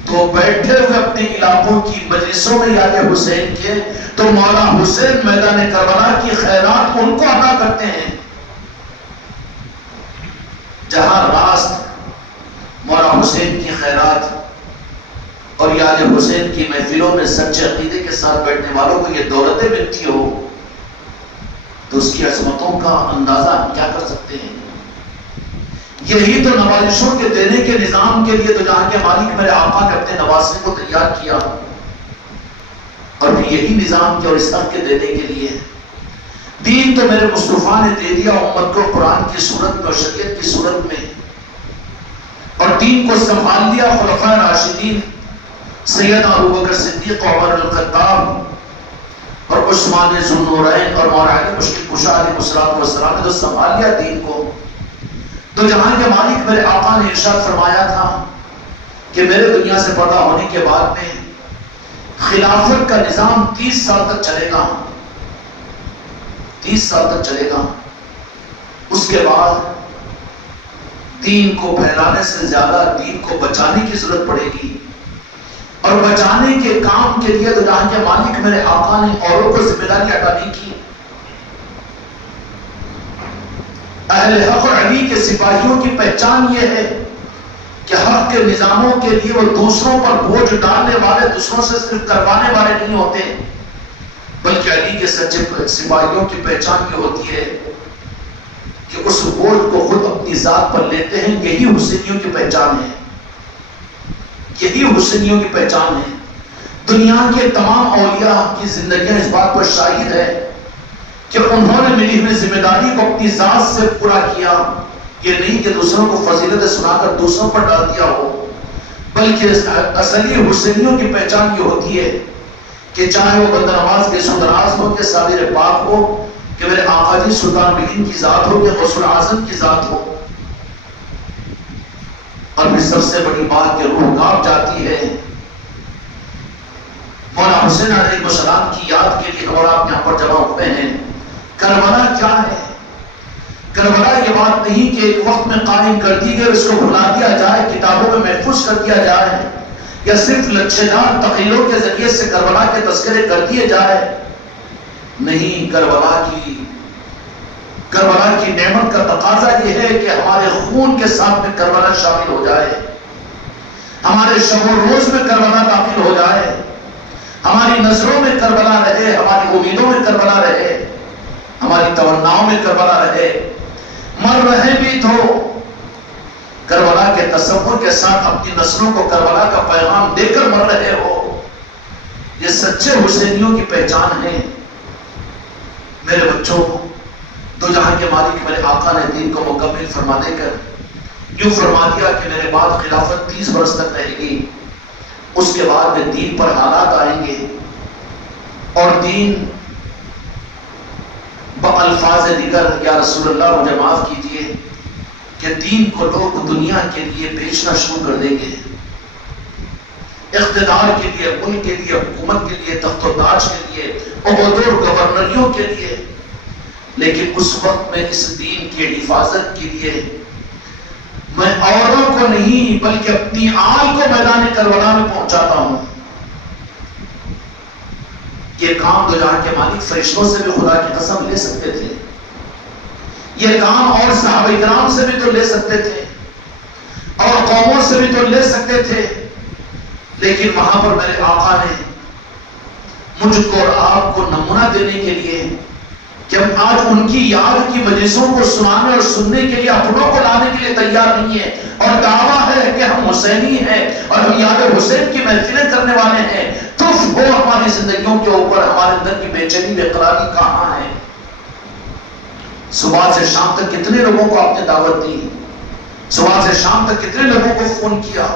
تو بیٹھے ہوئے اپنے علاقوں کی مجلسوں میں یاد حسین کے تو مولا حسین میدان کربلا کی خیرات ان کو عطا کرتے ہیں۔ جہاں راست مولا حسین کی خیرات اور یاد حسین کی محفلوں میں سچے عقیدے کے ساتھ بیٹھنے والوں کو یہ دولتیں ملتی ہو تو اس کی عظمتوں کا اندازہ ہم کیا کر سکتے ہیں۔ یہی تو نوازشوں کے دینے کے نظام کے لیے تو جہاں کے مالک میرے آقا نے اپنے نواسے کو تیار کیا، اور پھر یہی نظام کے اور اس حق کے دینے کے لیے دین تو میرے مصطفیٰ نے دے دیا امت کو قرآن کی صورت میں اور شریعت کی صورت میں، اور دین کو سنبھال لیا خلفائے راشدین سیدنا ابوبکر صدیق، عمر الخطاب اور عثمان ذو النورین اور مولا علی مشکل کشا علیہ السلام نے تو سنبھال لیا دین کو۔ تو جہاں کے مالک میرے آقا نے ارشاد فرمایا تھا کہ میرے دنیا سے پردہ ہونے کے بعد میں خلافت کا نظام 30 سال تک چلے گا، 30 سال تک چلے گا۔ اس کے بعد دین کو پھیلانے سے زیادہ دین کو بچانے کی ضرورت پڑے گی، اور بچانے کے کام کے لیے تو جہاں کے مالک میرے آقا نے اوروں کو ذمہ داری عطا نہیں کی۔ اہل حق اور علی کے سپاہیوں کی پہچان یہ ہے کہ حق کے نظاموں کے لیے وہ دوسروں پر بوجھ ڈالنے والے، دوسروں سے صرف کروانے والے نہیں ہوتے، بلکہ علی کے سچے سپاہیوں کی پہچان یہ ہوتی ہے کہ اس بوجھ کو خود اپنی ذات پر لیتے ہیں۔ یہی حسینیوں کی پہچان ہے، یہی حسینیوں کی پہچان ہے۔ دنیا کے تمام اولیاء کی زندگیاں اس بات پر شاہد ہے کہ انہوں نے ملی ہوئی ذمہ داری کو اپنی ذات سے پورا کیا۔ یہ نہیں کہ دوسروں کو فضیلت سنا کر دوسروں پر ڈال دیا ہو، بلکہ اصلی حسینیوں کی پہچان یہ ہوتی ہے کہ چاہے وہ بندہ نواز کے سندراز ہو کہ صابر پاک ہو کہ میرے آقا جی سلطان بلین کی ذات ہو کہ غوث العظم کی ذات ہو، اور پھر سب سے بڑی بات کہ روح کانپ جاتی ہے مولا حسین علیہ السلام کی یاد کے لیے اور آپ یہاں پر جمع ہوئے ہیں۔ کربلا کیا ہے؟ کربلا یہ بات نہیں کہ ایک وقت میں قائم کر دی گئی، اس کو بھلا دیا جائے، کتابوں میں محفوظ کر دیا جائے، یا صرف لچھے دار تخیلوں کے ذریعے سے کربلا کے تذکرے کر دیے جائے۔ نہیں، کربلا کی نعمت کا تقاضا یہ ہے کہ ہمارے خون کے ساتھ میں کربلا شامل ہو جائے، ہمارے شب و روز میں کربلا داخل ہو جائے، ہماری نظروں میں کربلا رہے، ہماری امیدوں میں کربلا رہے، ہماری تمناؤں میں کربلا رہے۔ مر رہے بھی تو کربلا کے تصور کے ساتھ اپنی نسلوں کو کربلا کا پیغام دے کر مر رہے ہو۔ یہ سچے حسینیوں کی پہچان ہے۔ میرے بچوں، دو جہاں کے مالک میرے آقا نے دین کو مکمل فرما دے کر یوں فرما دیا کہ میرے بعد خلافت 30 برس تک رہے گی، اس کے بعد میں دین پر حالات آئیں گے، اور دین بألفاظ دیگر یا رسول اللہ مجھے معاف کیجئے کہ دین کو لوگ دنیا کے لیے بیچنا شروع کر دیں گے، اقتدار کے لیے، ملک کے لیے، حکومت کے لیے، تخت و تاج کے لیے، عہدوں اور گورنریوں کے لیے۔ لیکن اس وقت میں اس دین کی حفاظت کے لیے میں اوروں کو نہیں بلکہ اپنی آل کو میدان کربلا میں پہنچاتا ہوں۔ یہ کام دو جہاں کے مالک فرشتوں سے بھی خدا کی قسم لے سکتے تھے، یہ کام اور صحابہ کرام سے بھی تو لے سکتے تھے، اور قوموں سے بھی تو لے سکتے تھے، لیکن وہاں پر میرے آقا نے مجھ کو اور آپ کو نمونہ دینے کے لیے کہ ہم آج ان کی یاد کی مجلسوں کو سنانے اور سننے کے لیے اپنوں کو لانے کے لیے تیار نہیں ہے، اور دعویٰ ہے کہ ہم حسینی ہیں اور ہم یاد حسین کی محفلیں کرنے والے ہیں، تف ہو ہماری زندگیوں کے اوپر، ہمارے اندر کی بے چینی بے قراری کہاں ہے؟ صبح سے شام تک کتنے لوگوں کو آپ نے دعوت دی؟ صبح سے شام تک کتنے لوگوں کو فون کیا؟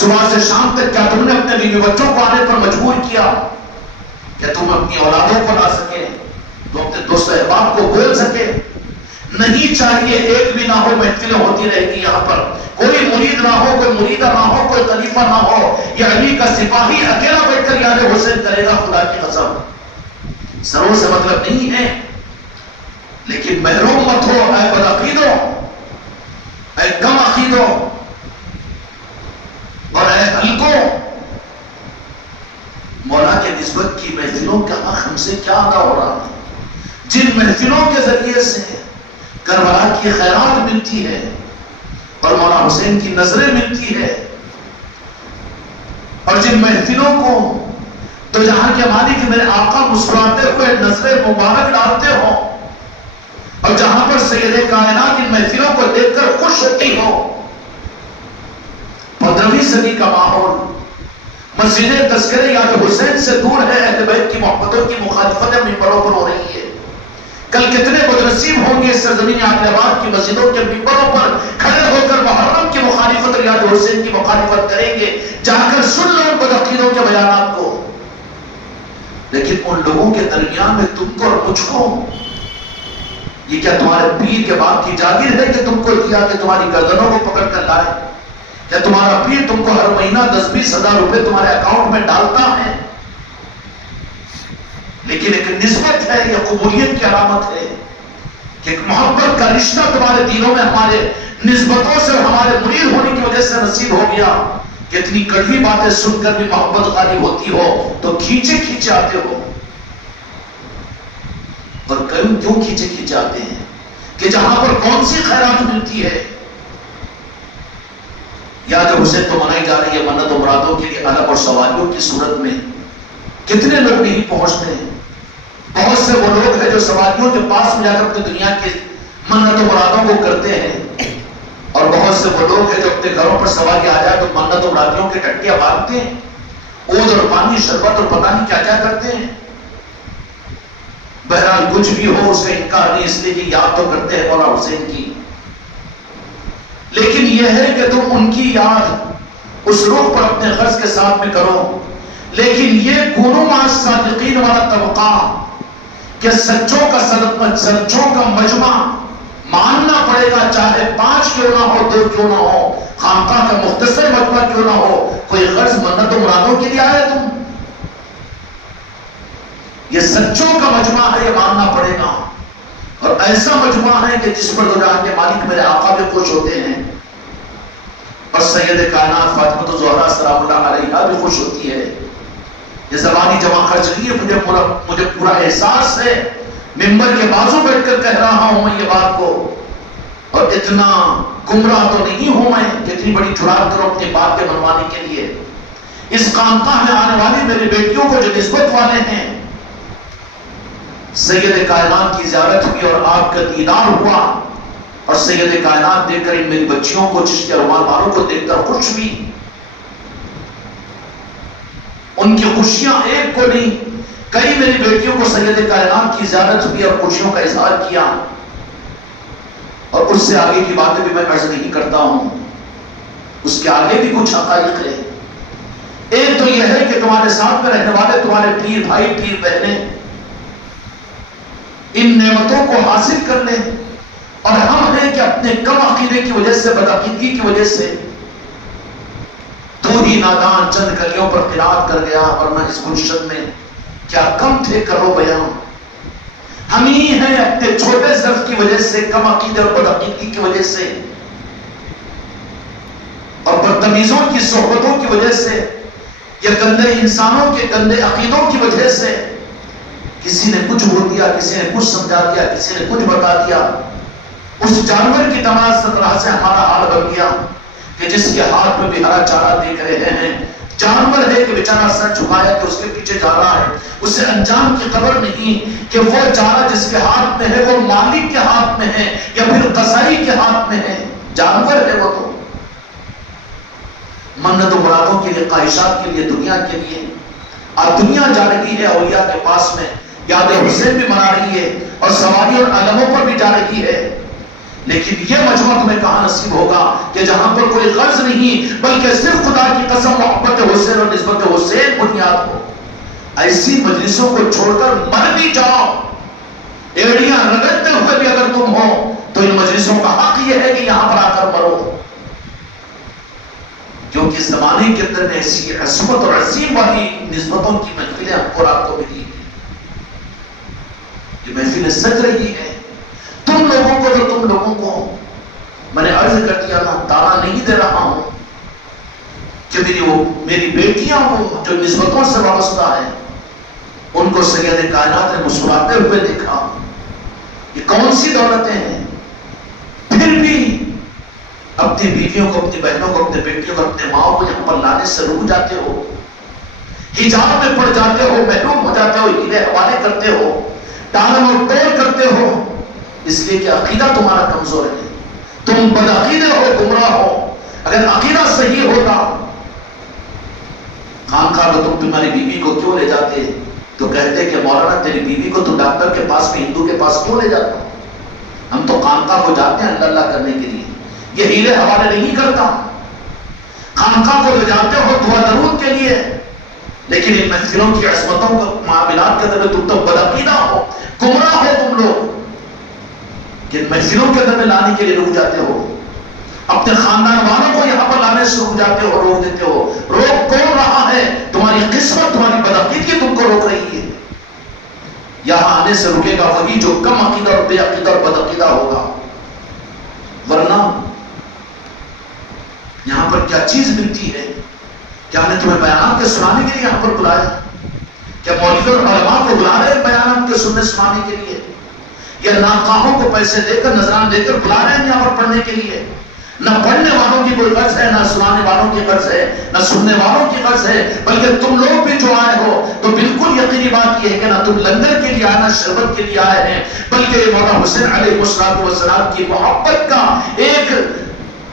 صبح سے شام تک کیا تم نے اپنے بیوی بچوں کو آنے پر مجبور کیا؟ کیا تم اپنی اولادوں کو لا سکے؟ تو اپنے دوست احباب کو بول سکے؟ نہیں چاہیے ایک بھی نہ ہو، محفلیں ہوتی رہے گی یہاں پر، کوئی مرید نہ ہو، کوئی مریدہ نہ ہو، کوئی خلیفہ نہ ہو، یہ علی کا سپاہی اکیلا بیٹھ کر یاد حسین کرے گا، خدا کی قسم۔ سروں سے مطلب نہیں ہے، لیکن محروم مت ہو اے بدعقیدوں، اے کم عقیدوں اور اے حلقوں، مولا کے نسبت کی محفلوں کا حق ہم سے کیا ادا ہو رہا ہے؟ جن محفلوں کے ذریعے سے کربلا کی خیرات ملتی ہے اور مولا حسین کی نظریں ملتی ہے، اور جن محفلوں کو تو جہاں کے مالک میرے آقا مسکراتے ہوئے نظریں مبارک ڈالتے ہو، اور جہاں پر سید کائنات ان محفلوں کو دیکھ کر خوش ہوتی ہو، 15ویں صدی کا ماحول، مسجد تذکرہ یاد حسین سے دور ہے، اہل بیت کی محبتوں کی مخالفتیں ممبروں پر ہو رہی ہے۔ کل کتنے بدنصیب ہوں گے سرزمین عادل آباد کی مسجدوں کے ممبروں پر کھڑے ہو کر محرم کی مخالفت اور یاد حسین کی مخالفت کریں گے، جا کر سن لو ان بدعقیدوں کے بیانات کو، لیکن ان لوگوں کے درمیان میں تم کو اور مجھ کو، یہ کیا تمہارے پیر کے باپ کی جاگیر ہے کہ تم کو دیا کہ تمہاری گردنوں کو پکڑ کر لائے؟ کیا تمہارا پیر تم کو ہر مہینہ 10-20 ہزار روپے تمہارے اکاؤنٹ میں ڈالتا ہے؟ لیکن ایک نسبت ہے، یہ قبولیت کی علامت ہے کہ ایک محبت کا رشتہ تمہارے دینوں میں ہمارے نسبتوں سے اور ہمارے مرید ہونے کی وجہ سے نصیب ہو گیا کہ اتنی کڑوی باتیں سن کر بھی محبت غالب ہوتی ہو تو کھینچے کھینچے آتے ہو۔ اور کیوں کھینچے کھینچے آتے ہیں؟ کہ جہاں پر کون سی خیرات ملتی ہے؟ یاد حسین تو منائی جا رہی ہے منت و مرادوں کے لیے علم اور سواریوں کی صورت میں، کتنے لوگ نہیں پہنچتے ہیں؟ بہت سے وہ لوگ ہیں جو سواریوں کے پاس میں جا کر اپنی دنیا کی منت و مرادوں کو کرتے ہیں، اور بہت سے وہ لوگ ہیں جو اپنے گھروں پر سواری آ جائے تو منت و مرادیوں کے ٹٹیاں باندھتے ہیں، عود اور پانی شربت اور پتہ نہیں کیا کیا کرتے ہیں۔ بہرحال کچھ بھی ہو اس کا انکار نہیں، اس لیے کہ یاد تو کرتے ہیں مولا حسین کی، لیکن یہ ہے کہ تم ان کی یاد اس روح پر اپنے غرض کے ساتھ میں کرو، لیکن یہ کونوا مع الصادقین والا طبقہ کہ سچوں کا مجمع ماننا پڑے گا، چاہے 5 کیوں نہ ہو، 2 کیوں نہ ہو، خانقاہ کا مختصر مجمع کیوں نہ ہو، کوئی غرض منت و مرادوں کے لیے آئے تم، یہ سچوں کا مجمع ہے، یہ ماننا پڑے گا، اور ایسا مجمع ہے کہ جس پر دو جہاں کے مالک میرے آقا بھی خوش ہوتے ہیں، اور سید کائنات فاطمہ الزہرا سلام اللہ علیہا بھی خوش ہوتی ہے۔ یہ زبانی جمع خرچ نہیں ہے، مجھے پورا احساس ہے، ممبر کے بازو بیٹھ کر کہہ رہا ہوں میں یہ بات کو، اور اتنا گمراہ تو نہیں ہوں میں کہ اتنی بڑی جرات کروں اپنی بات کے منوانے کے لیے۔ اس خانقاہ میں آنے والی میری بیٹیوں کو جو نسبت والے ہیں، سید کائنات کی زیارت ہوئی اور آپ کا دیدار ہوا، اور سید کائنات دیکھ کر ان میری بچیوں کو، چشتی رومال والوں کو دیکھ کر خوش ہوئی، ان کی خوشیاں ایک کو نہیں کئی میری بیٹیوں کو سید کائنات کی زیارت ہوئی اور خوشیوں کا اظہار کیا، اور اس سے آگے کی باتیں بھی میں عرض نہیں کرتا ہوں، اس کے آگے بھی کچھ حقائق ہے۔ ایک تو یہ ہے کہ تمہارے ساتھ میں رہنے والے تمہارے پیر بھائی پیر بہنیں ان نعمتوں کو حاصل کر لیں، اور ہم ہیں کہ اپنے کم عقیدے کی وجہ سے، بدعقیدگی کی وجہ سے، تو ہی نادان چند گلیوں پر قرات کر گیا، ورنہ اس گلشن میں کیا کم تھے کرو بیان۔ ہم ہی ہیں اپنے چھوٹے ظرف کی وجہ سے، کم عقیدے اور بدعقیدگی کی وجہ سے، اور بدتمیزوں کی صحبتوں کی وجہ سے، یا گندے انسانوں کے گندے عقیدوں کی وجہ سے، کسی نے کچھ بول دیا، کسی نے کچھ سمجھا دیا، کسی نے کچھ بتا دیا، اس جانور کی طرح سے ہمارا حال بن گیا کہ جس کے ہاتھ میں بھی ہرا چارہ دیکھ رہے ہیں، جانور ہے کہ بیچارہ سر جھکایا کہ اس کے پیچھے جا رہا ہے، اسے انجام کی خبر نہیں کہ وہ چارہ جس کے ہاتھ میں ہے وہ مالک کے ہاتھ میں ہے یا پھر قصائی کے ہاتھ میں ہے، جانور ہے وہ تو۔ منت و مرادوں کے لیے، خواہشات کے لیے، دنیا کے لیے اب دنیا جا رہی ہے اولیاء کے پاس میں، یاد حسین بھی منا رہی ہے اور سواری اور علموں پر بھی جا رہی ہے، لیکن یہ مجمع تمہیں کہاں نصیب ہوگا کہ جہاں پر کوئی غرض نہیں بلکہ صرف خدا کی قسم محبت حسین اور نسبت حسین بنیاد ہو۔ ایسی مجلسوں کو چھوڑ کر مر بھی جاؤ، ایڑیاں رگڑتے ہوئے بھی اگر تم ہو تو ان مجلسوں کا حق یہ ہے کہ یہاں پر آ کر مرو، کیونکہ زمانے کے اندر ایسی عظمت اور عظیم والی نسبتوں کی محفلیں ہم کو رات کو ملی ہیں۔ یہ محفلیں سج رہی ہے، تم لوگوں کو تو تم لوگوں کو میں نے عرض کر دیا نا، تانا نہیں دے رہا ہوں کہ میری بیٹیاں وہ جو نسبتوں سے وابستہ ہیں ان کو سید کائنات نے مسکراتے ہوئے دیکھا، یہ کون سی دولتیں ہیں، پھر بھی اپنی بیویوں کو، اپنی بہنوں کو، اپنے بیٹیوں کو، اپنے ماں کو یہاں پر لانے سے رک جاتے ہو، حجاب میں پڑ جاتے ہو، محروم ہو جاتے ہو، ہیلے حوالے کرتے ہو، ٹالم اور ٹول کرتے ہو، اس لیے کہ عقیدہ تمہارا کمزور ہے، تم بدعقیدہ ہو، گمراہ ہو۔ اگر عقیدہ صحیح ہوتا، خانقاہ کو تم تمہاری بیوی کو کیوں لے جاتے تو کہتے کہ مولانا تیری بیوی کو تو ڈاکٹر کے پاس میں، ہندو کے پاس کیوں لے جاتا؟ ہم تو خانقاہ کو جاتے ہیں اللہ اللہ کرنے کے لیے، یہ ہیلے حوالے نہیں کرتا۔ خانقاہ کو لے جاتے ہو دعا درود کے لیے، لیکن ان محفلوں کی عظمتوں کو معاملات کے اندر تم تو بدعقیدہ ہو، گمراہ ہو تم لوگ، کہ ان محفلوں کے اندر لانے کے لیے رک جاتے ہو، اپنے خاندان والوں کو یہاں پر لانے سے رک جاتے ہو، روک دیتے ہو۔ روک کون رہا ہے؟ تمہاری قسمت، تمہاری بدعقیدگی تم کو روک رہی ہے۔ یہاں آنے سے رکے گا وہی جو کم عقیدہ اور بے عقیدہ اور بدعقیدہ ہوگا، ورنہ یہاں پر کیا چیز ملتی ہے؟ کیا ہم نے تمہیں بیانات کے سنانے کے لیے یہاں پر بلایا؟ کیا مولوی اور علماء کو بلا رہے ہیں بیانات کے سننے سنانے کے لیے، یا ناخواہوں کو پیسے دے کر، نذران دے کر بلا رہے ہیں یہاں پر پڑھنے کے لیے؟ نہ پڑھنے والوں کی کوئی غرض ہے، نہ سنانے والوں کی غرض ہے، نہ سننے والوں کی غرض ہے، بلکہ تم لوگ بھی جو آئے ہو تو بالکل یقینی بات یہ ہے کہ نہ تم لنگر کے لیے آئے، نہ شربت کے لیے آئے ہیں، بلکہ یہ مولا حسین علیہ السلام کی محبت کا ایک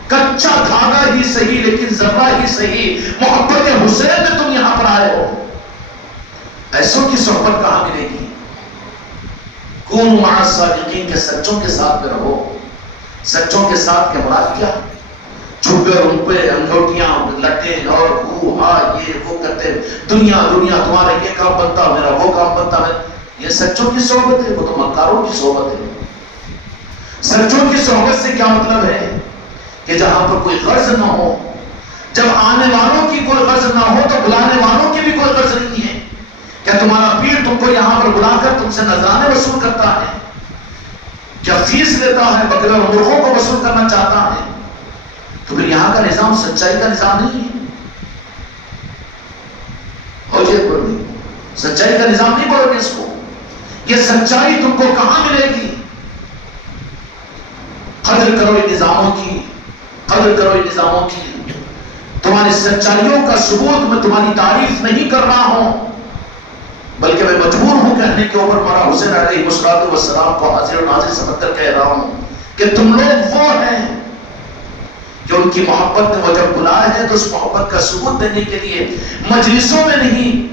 کچا دھاگا ہی صحیح لیکن ذرہ ہی صحیح محبت حسین میں تم یہاں پر آئے ہو۔ ایسوں کی صحبت کہاں ملے گی؟ کون مع الصادقین کے سچوں کے ساتھ میں رہو۔ سچوں کے ساتھ کے مراد کیا؟ چھپے روپے، انگوٹیاں، لٹیں اور یہ وہ کرتے، دنیا دنیا، تمہارا یہ کام بنتا، میرا وہ کام بنتا، یہ سچوں کی صحبت ہے؟ وہ تو مکاروں کی صحبت ہے۔ سچوں کی صحبت سے کیا مطلب ہے؟ کہ جہاں پر کوئی غرض نہ ہو، جب آنے والوں کی کوئی غرض نہ ہو تو بلانے والوں کی بھی کوئی غرض نہیں ہے۔ کیا تمہارا پیر تم کو یہاں پر بلا کر تم سے نذرانے وصول کرتا ہے؟ کیا فیس لیتا ہے؟ بکرے اور مرغوں کو وصول کرنا چاہتا ہے؟ تو پھر یہاں کا نظام سچائی کا نظام نہیں ہے۔ سچائی کا نظام نہیں بولو گے اس کو۔ یہ سچائی تم کو کہاں ملے گی؟ قدر کرو ان نظاموں کی، قدر کرو ان نظاموں کی۔ تمہاری سچائیوں کا ثبوت میں تمہاری تعریف نہیں کر رہا ہوں، بلکہ میں مجبور ہوں کہنے کے اوپر مولا حسین علیہ السلام کو حاضر و ناظر سمجھ کر کہہ رہا ہوں کہ تم لوگ وہ ہیں کہ ان کی محبت نے وہ جب بلائے ہیں تو اس محبت کا ثبوت دینے کے لیے مجلسوں میں نہیں،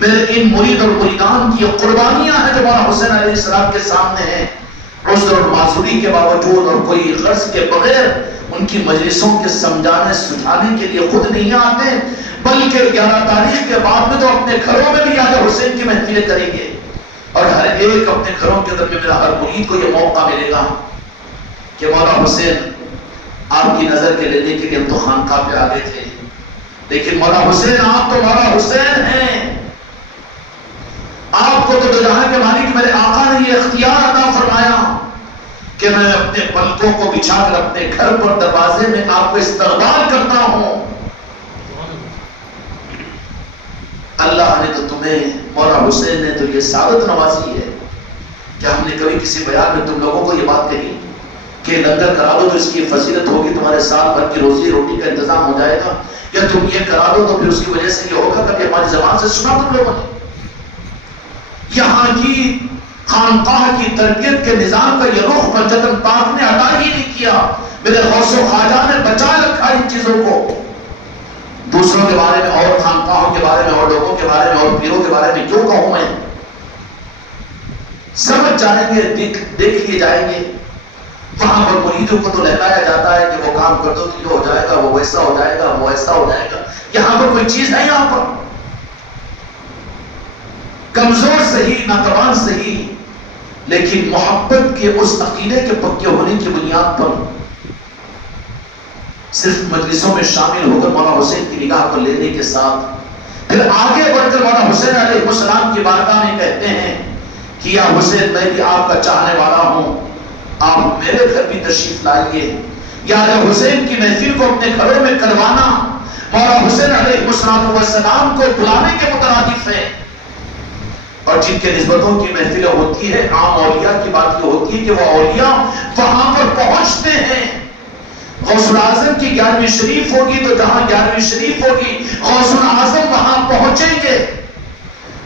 میرے ان مرید اور مریدان کی قربانیاں ہیں جو مولا حسین علیہ السلام کے سامنے ہیں، عذر اور معذوری کے باوجود اور کوئی غرض کے بغیر ان کی مجلسوں کے سمجھانے سجھانے کے لیے خود نہیں آتے، بلکہ 11 تاریخ کے بعد میں تو اپنے گھروں میں بھی یاد حسین کی محفلیں کریں گے، اور ہر ایک اپنے گھروں کے اندر میں میرا ہر مرید کو یہ موقع ملے گا کہ مولا حسین آپ کی نظر کے لینے کے لیے ہم تو خانقاہ پہ آگے تھے، لیکن مولا حسین آپ تو مولا حسین ہیں، آپ کو تو دو جہاں کے مالک میرے آقا نے یہ اختیار عطا فرمایا کہ میں اپنے پلکوں کو بچھا کر اپنے گھر پر دروازے میں آپ کو استقبال کرتا ہوں۔ اللہ نے تو تمہیں، مولا حسین نے تو یہ سعادت نوازی ہے کہ ہم نے کبھی کسی بیان میں تم لوگوں کو یہ بات کہی کہ لنگر کرا دو تو اس کی فضیلت ہوگی، تمہارے سال بھر کی روزی روٹی کا انتظام ہو جائے گا، یا تم یہ کرا دو تو پھر اس کی وجہ سے یہ ہوگا، کبھی ہماری زبان سے سنا تم لوگوں نے؟ یہاں کی خانقاہ کی تربیت کے نظام کا یہ رخ بجتن پاک نے عطا ہی نہیں کیا۔ میرے غوث و خواجہ نے بچا رکھا ان چیزوں کو، دوسروں کے بارے میں اور خانقاہوں کے بارے میں اور لوگوں کے بارے میں اور پیروں کے بارے میں کیوں کہوں میں؟ سمجھ جائیں گے، دیکھ لیے جائیں گے۔ وہاں پر مریدوں کو تو لہرایا جاتا ہے کہ وہ کام کر دو تو یہ ہو جائے گا، وہ ویسا ہو جائے گا، وہ ایسا ہو جائے گا۔ یہاں پر کوئی چیز ہے؟ یہاں پر کمزور صحیح، ناتوان صحیح، لیکن محبت کے اس عقیدے کے پکے ہونے کی بنیاد پر صرف مجلسوں میں شامل ہو کر مولانا حسین کی نگاہ کو لینے کے ساتھ پھر آگے بڑھ کر مولانا حسین علیہ السلام کی بارگاہ میں کہتے ہیں کہ یا حسین میں بھی آپ کا چاہنے والا ہوں، آپ میرے گھر بھی تشریف لائیے۔ یا حسین کی محفل کو اپنے گھروں میں کروانا مولانا حسین علیہ السلام کو بلانے کے مترادف ہے۔ اور جن کے نسبتوں کی محفلیں ہوتی ہے، عام اولیاء کی بات یہ ہوتی ہے کہ وہ اولیاء وہاں پر پہنچتے ہیں۔ غوث الاعظم کی 11ویں شریف ہوگی تو جہاں 11ویں شریف ہوگی غوث الاعظم وہاں پہنچیں گے۔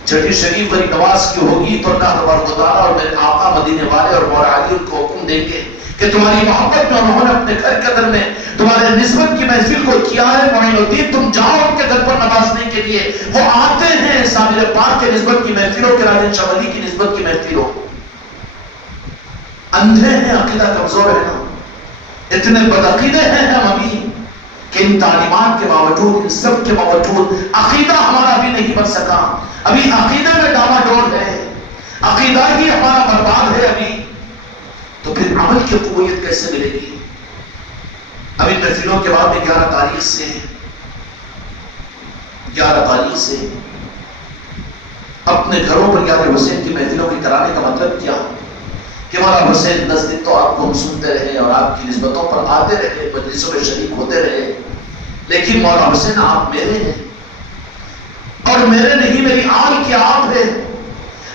چھٹی شریف غریب نواز کی ہوگی تو اللہ تبارک و تعالیٰ اور میرے آقا مدینے والے اور مولا علی ان کو حکم دیں گے کہ تمہاری محبت میں انہوں نے اپنے گھر کے اندر میں تمہارے نسبت کی محفل کو کیا ہے، معین الدین تم جاؤ ان کے گھر پر نوازنے کے لیے۔ وہ آتے ہیں سامر پاک کے نسبت کی محفلوں کے، راجن شاہ ولی کی نسبت کی محفلوں۔ اندھے ہیں، عقیدہ کمزور ہے نا، اتنے بدعقیدے ہیں ہم ابھی کہ ان تعلیمات کے باوجود، ان سب کے باوجود عقیدہ ہمارا بھی نہیں بن سکا۔ ابھی عقیدے میں ڈاما ڈول ہے، عقیدہ ہی ہمارا برباد ہے ابھی، تو پھر عمل کی قوت کیسے ملے گی؟ اب ان محفلوں کے بعد میں 11 تاریخ سے اپنے گھروں پر یاد حسین کی محفلوں کی کرانے کا مطلب کیا کہ مولانا حسین 10 دن تو آپ کو ہم سنتے رہے اور آپ کی نسبتوں پر آتے رہے، مجلسوں میں شریک ہوتے رہے، لیکن مولانا حسین آپ میرے ہیں، اور میرے نہیں، میری آل کی آپ ہے،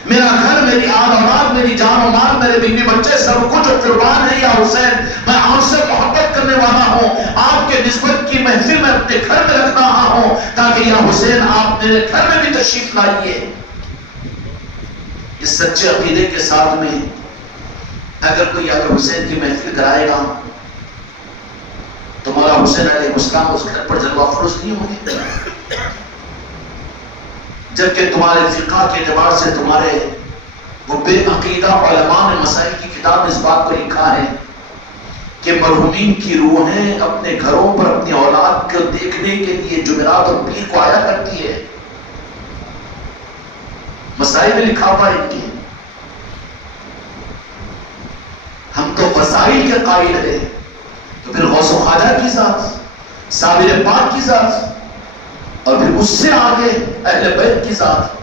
میرا گھر، میری آل اولاد، میری جان و مال، میرے بیوی بچے سب کچھ قربان ہے یا حسین۔ میں آپ سے محبت کرنے والا ہوں، آپ کے نسبت کی محفل میں اپنے گھر میں رکھ رہا ہوں تاکہ یا حسین آپ میرے گھر میں بھی تشریف لائیے۔ اس سچے عقیدے کے ساتھ میں اگر کوئی یا حسین کی محفل کرائے گا تو مولانا حسین علیہ السلام اس گھر پر جلوہ افروز نہیں ہوں گے، جبکہ تمہارے فقہ کے اعتبار سے تمہارے وہ بے عقیدہ علماء نے مسائل کی کتاب اس بات کو لکھا ہے کہ مرحومین کی روحیں اپنے گھروں پر اپنی اولاد کو دیکھنے کے لیے جمعرات اور پیر کو آیا کرتی ہے۔ مسائل میں لکھا ہوا ان کی، ہم تو وسائل کے قائل ہیں، تو پھر غوث و خواجہ کی ذات، صابر پاک کی ذات، اور پھر اس سے آگے اہل بیت کی ذات،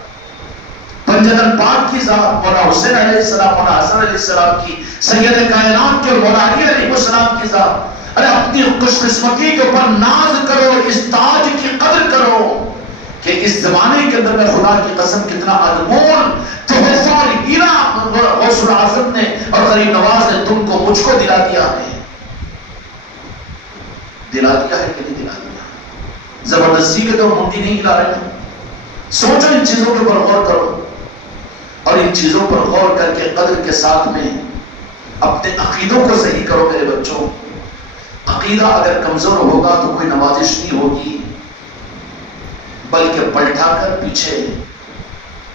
پنجتن پاک کی ذات، مولانا حسین علیہ السلام، مولانا حسن علیہ السلام کی، سید کائنات کے اور مولا علی علیہ السلام کی ذات۔ ارے اپنی خوش قسمتی کے اوپر ناز کرو، اس تاج کی قدر کرو کہ اس زمانے کے اندر میں خدا کی قسم کتنا انمول تحفہ اور ہیرا غوث الاعظم نے اور غریب نواز نے تم کو مجھ کو دلا دیا ہے۔ دلا دیا ہے کہ نہیں دلا دیا؟ زبردستی کے تو منڈی نہیں ہلا رہے ہیں۔ سوچو، ان چیزوں کے اوپر غور کرو، اور ان چیزوں پر غور کر کے قدر کے ساتھ میں اپنے عقیدوں کو صحیح کرو میرے بچوں۔ عقیدہ اگر کمزور ہوگا تو کوئی نوازش نہیں ہوگی، بلکہ پلٹا کر پیچھے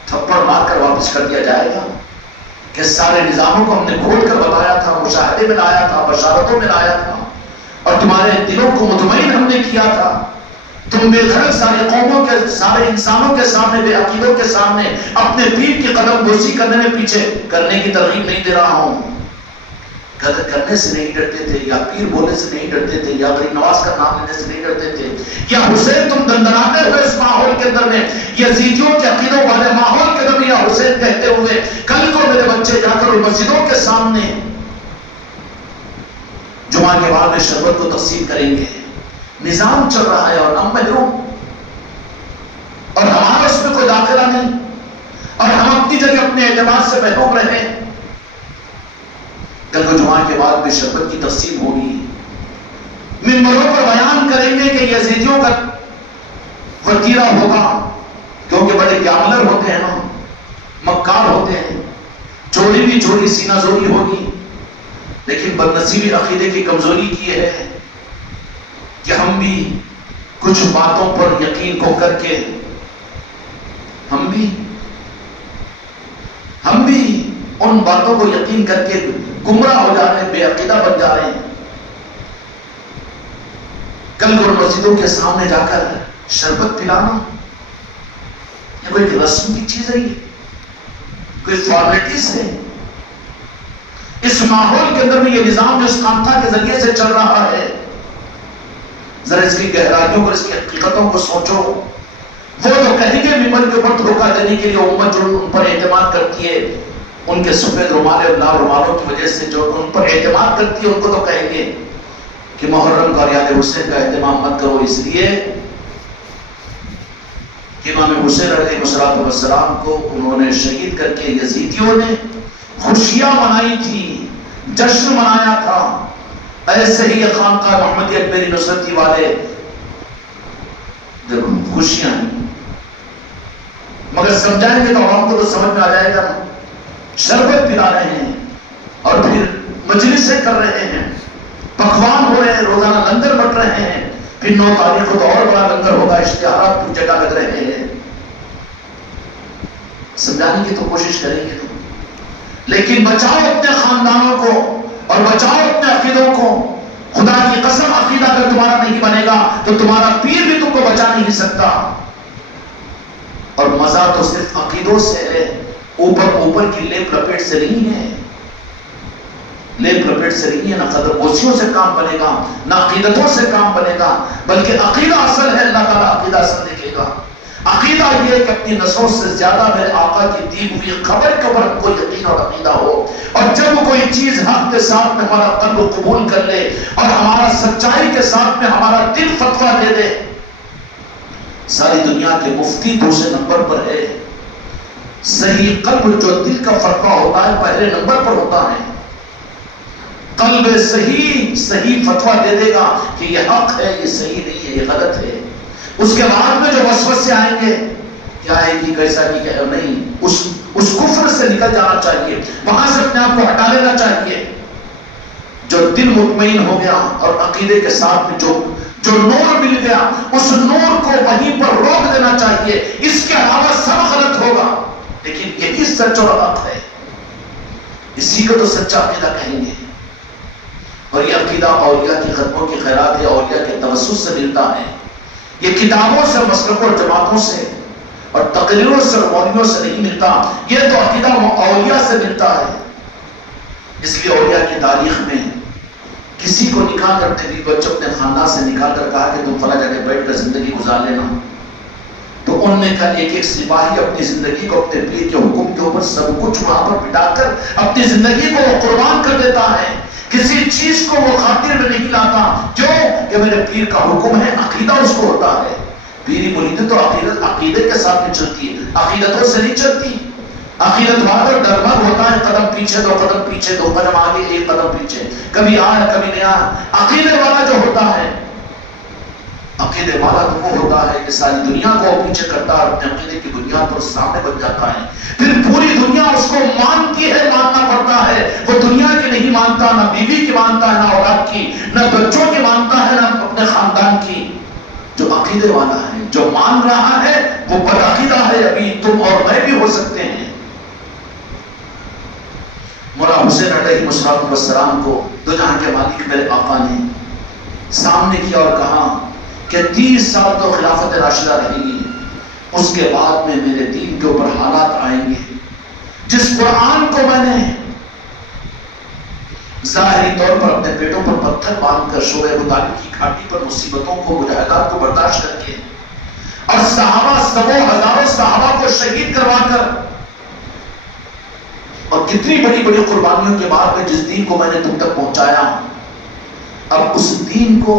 تھپڑ مار کر واپس کر دیا جائے گا کہ سارے نظاموں کو ہم نے کھول کر بتایا تھا، مشاہدے میں لایا تھا، بشارتوں میں لایا تھا، اور تمہارے دلوں کو مطمئن ہم نے کیا تھا۔ تم بے خرد ساری قوموں کے، سارے انسانوں کے سامنے، بے عقیدوں کے سامنے اپنے پیر کی قدم بوسی کرنے میں پیچھے کرنے کی ترغیب نہیں دے رہا ہوں۔ قدر کرنے سے نہیں ڈرتے تھے، یا پیر بولنے سے نہیں ڈرتے تھے، یا غریب نواز کا نام لینے سے نہیں ڈرتے تھے، یا حسین تم دندناتے ہوئے اس ماحول کے اندر میں، یزیدیوں کے عقیدوں والے ماحول کے اندر میں یا حسین کہتے ہوئے کل کو میرے بچے جا کر مسجدوں کے سامنے جمعہ کے بعد میں شربت کو تقسیم کریں گے۔ نظام چل رہا ہے اور ہم محروم، اور ہمارا اس میں کوئی داخلہ نہیں، اور ہم اپنی جگہ اپنے اعتماد سے محروم رہے۔ کل کو جمعہ کے بعد بھی شربت کی تقسیم ہوگی، ممبروں پر بیان کریں گے کہ یزیدیوں کا وتیرہ ہوگا، کیونکہ بڑے گیاملر ہوتے ہیں نا، مکار ہوتے ہیں، چوری بھی چوری سینہ زوری ہوگی، لیکن بدنصیبی عقیدے کی کمزوری کی ہے کہ ہم بھی کچھ باتوں پر یقین کو کر کے ہم بھی ان باتوں کو یقین کر کے گمراہ ہو جا رہے ہیں، بے عقیدہ بن جا رہے ہیں۔ کل کو مسجدوں کے سامنے جا کر شربت پلانا یہ کوئی رسم کی چیز ہے، کوئی فارمیلٹیز ہے؟ اس ماحول کے اندر میں یہ نظام جو اس خانقاہ کے ذریعے سے چل رہا ہے، ذرا اس کی گہرائیوں کو، اس کی حقیقتوں کو سوچو۔ وہ تو کہیں گے ممبر کے اوپر دھوکہ دینے کے لیے امت جو ان پر اعتماد کرتی ہے، ان کے سفید رومال اور لال رومالوں کی وجہ سے جو ان پر اعتماد کرتی ہے، ان کو تو کہیں گے کہ محرم کا اور یاد حسین کا اہتمام مت کرو، اس لیے کہ امام حسین علیہ السلام کو انہوں نے شہید کر کے یزیدیوں نے خوشیاں منائی تھی، جشن منایا تھا۔ ایسے ہی یہ خانقاہ محمدیہ اکبری نصرتی والے جب خوشیاں ہیں، مگر سمجھائیں گے تو عوام کو تو سمجھ میں آ جائے گا، شربت پلا رہے ہیں اور پھر مجلسیں کر رہے ہیں، پکوان ہو رہے ہیں، روزانہ لنگر بٹ رہے ہیں، پھر 9 تاریخ کو تو اور بڑا لنگر ہوگا، اشتہارات کی جگہ لگ رہے ہیں۔ سمجھانے کی تو کوشش کریں گے، لیکن بچاؤ اپنے خاندانوں کو اور بچاؤ اپنے عقیدوں کو۔ خدا کی قسم عقیدہ اگر تمہارا نہیں بنے گا تو تمہارا پیر بھی تم کو بچا نہیں سکتا۔ اور مزہ تو صرف عقیدوں سے ہے، اوپر کی لیپ لپیٹ سے نہیں ہے، لیپ لپیٹ سے نہیں ہے، نہ قدر بوسیوں سے کام بنے گا، نہ عقیدتوں سے کام بنے گا، بلکہ عقیدہ اصل ہے۔ اللہ تعالیٰ عقیدہ اصل دیکھے گا۔ عقیدہ یہ ہے کہ اپنی نسوں سے زیادہ میرے آقا کی دی ہوئی خبر کے اوپر کوئی یقین اور عقیدہ ہو، اور جب کوئی چیز حق کے ساتھ میں ہمارا قلب قبول کر لے اور ہمارا سچائی کے ساتھ میں ہمارا دل فتویٰ دے دے۔ ساری دنیا کے مفتی دوسرے نمبر پر ہے، صحیح قلب جو دل کا فتویٰ ہوتا ہے پہلے نمبر پر ہوتا ہے۔ قلب صحیح فتویٰ دے دے گا کہ یہ حق ہے، یہ صحیح نہیں ہے، یہ غلط ہے۔ اس کے بعد میں جو وسوسے آئیں گے، کیا ہے کہ کیسا کی کیا نہیں، اس کفر سے نکل جانا چاہیے، وہاں سے اپنے آپ کو ہٹا لینا چاہیے۔ جو دل مطمئن ہو گیا اور عقیدے کے ساتھ میں جو نور مل گیا، اس نور کو وہیں پر روک دینا چاہیے۔ اس کے علاوہ سب غلط ہوگا، لیکن یہی سچ اور حق ہے، اسی کو تو سچا عقیدہ کہیں گے۔ اور یہ عقیدہ اولیاء کی قدموں کی خیرات ہے، اولیاء کے توسط سے ملتا ہے۔ یہ کتابوں سے، مسلکوں اور جماعتوں سے اور تقریروں سے اور مولویوں سے نہیں ملتا، یہ تو عقیدہ اولیاء سے ملتا ہے۔ اس لیے اولیاء کی تاریخ میں کسی کو نکال کر اپنے بیوی بچوں اپنے خاندان سے نکال کر کہا کہ تم فلاں جگہ بیٹھ کر زندگی گزار لینا، تو ان نے کہا ایک سپاہی اپنی زندگی کو اپنے پیر کے حکم کے اوپر سب کچھ وہاں پر مٹا کر اپنی زندگی کو قربان کر دیتا ہے، کسی چیز کو وہ خاطر میں نہیں لاتا۔ کیوں؟ کہ میرے پیر کا حکم ہے، عقیدہ اس کو ہوتا ہے۔ پیری مریدی تو عقیدت کے ساتھ میں چلتی ہے، عقیدتوں سے نہیں چلتی۔ عقیدت والا ڈرمر ہوتا ہے، قدم پیچھے 2 قدم پیچھے 2 قدم آگے 1 قدم پیچھے، کبھی آئے کبھی نہیں آئے۔ عقیدے والا جو ہوتا ہے، عقیدے والا تو وہ ہوتا ہے کہ ساری دنیا کو پیچھے کرتا ہے، اپنے عقیدے کی بنیاد پر سامنے بن جاتا ہے، پھر پوری دنیا اس کو مانتی ہے، ماننا پڑتا ہے۔ وہ دنیا کی نہیں مانتا، نہ بیوی کی مانتا ہے، نہ اولاد کی، نہ بچوں کی مانتا ہے، نہ اپنے خاندان کی۔ جو عقیدے والا ہے، جو مان رہا ہے، وہ بدعقیدہ ہے۔ ابھی تم اور میں بھی ہو سکتے ہیں۔ مولا حسین علیہ السلام کو دو جہاں کے مالک میرے آقا نے سامنے کیا اور کہا کہ 30 سال تو خلافت راشدہ رہے گی، اس کے بعد میں میرے دین کے اوپر حالات آئیں گے۔ جس قرآن کو میں نے ظاہری طور پر اپنے پیٹوں پر پتھر باندھ کر شورے ابو طالب کی گھاٹی پر مصیبتوں کو، مجاہدات کو برداشت کر کے اور صحابہ سبوں ہزاروں صحابہ کو شہید کروا کر اور کتنی بڑی بڑی قربانیوں کے بعد میں جس دین کو میں نے تم تک پہنچایا، اب اس دین کو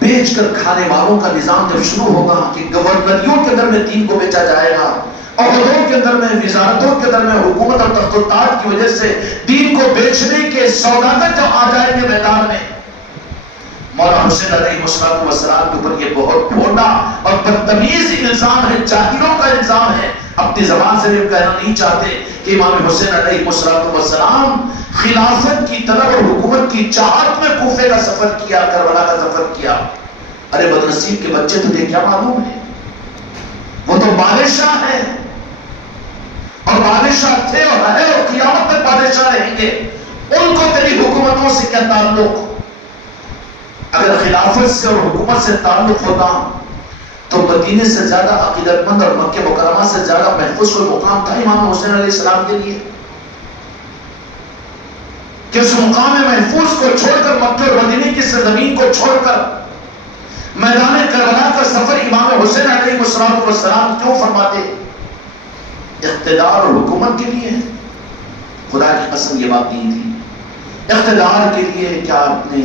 بیچ کر کھانے والوں کا نظام جب شروع ہوگا کہ گورنریوں کے اندر میں دین کو بیچا جائے گا، عہدوں کے اندر میں، وزارتوں کے اندر میں، حکومت اور تخت و تاج کی وجہ سے دین کو بیچنے کے سوداگر جب آ جائیں گے میدان میں، مولا حسین علیہ السلام کے اوپر یہ بہت بھونڈا اور بدتمیز الزام ہے، جاہلوں کا الزام ہے۔ اپنی زبان سے بھی کہنا نہیں چاہتے کہ امام حسین علیہ السلام خلافت کی طلب اور حکومت کی چاہت میں کوفے کا سفر کیا، کربلا کا سفر کیا۔ ارے بدنصیب کے بچے تجھے کیا معلوم ہے؟ وہ تو بادشاہ ہے، اور بادشاہ تھے اور رہے اور قیامت تک بادشاہ رہیں گے۔ ان کو تیری حکومتوں سے کیا تعلق؟ اگر خلافت سے اور حکومت سے تعلق ہوتا تو مدینے سے زیادہ عقیدت مند اور مکہ مکرمہ سے زیادہ محفوظ کوئی مقام تھا امام حسین علیہ السلام کے لیے کہ اس مقام محفوظ کو چھوڑ کر، مکہ اور مدینے کی سرزمین کو چھوڑ کر میدان کربلا کا سفر امام حسین علیہ السلام کیوں فرماتے؟ اقتدار اور حکومت کے لیے؟ خدا کی قسم یہ بات نہیں تھی۔ اقتدار کے لیے کیا آپ نے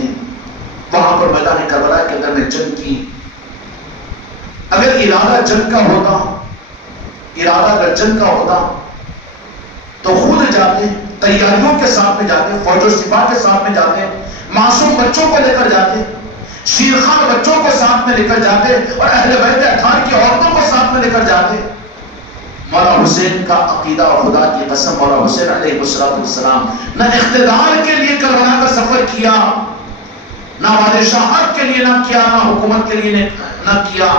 وہاں پر میدان کربلا کے اندر میں جنگ کی؟ اگر ارادہ جنگ کا ہوتا، ارادہ اگر جنگ کا ہوتا تو خود جاتے، تیاریوں کے ساتھ میں جاتے، فوج و سپاہ کے ساتھ میں جاتے، معصوم بچوں کو لے کر جاتے، شیرخان بچوں کو ساتھ میں لے کر جاتے، اور اہل بیت اطہار کی عورتوں کو ساتھ میں لے کر جاتے۔ مولا حسین کا عقیدہ اور خدا کی قسم، مولا حسین علیہ السلام نہ اقتدار کے لیے کربلا کا سفر کیا، نہ بادشاہت کے لیے نہ کیا، نہ حکومت کے لیے نہ کیا۔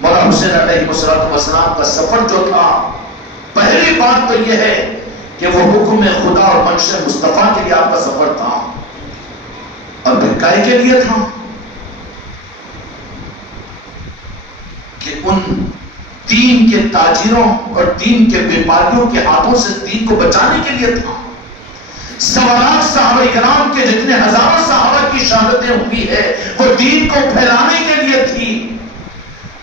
مولا حسین علیہ السلام کا سفر جو تھا، پہلی بات تو یہ ہے کہ وہ حکم خدا اور منش مصطفیٰ کے لیے آپ کا سفر تھا، اور پھر کائے کے لیے تھا کہ ان دین کے تاجروں اور دین کے بیپاریوں کے ہاتھوں سے دین کو بچانے کے لیے تھا۔ سوالات صحابہ کرام کے جتنے ہزاروں صحابہ کی شہادتیں ہوئی ہے وہ دین کو پھیلانے کے لیے تھی،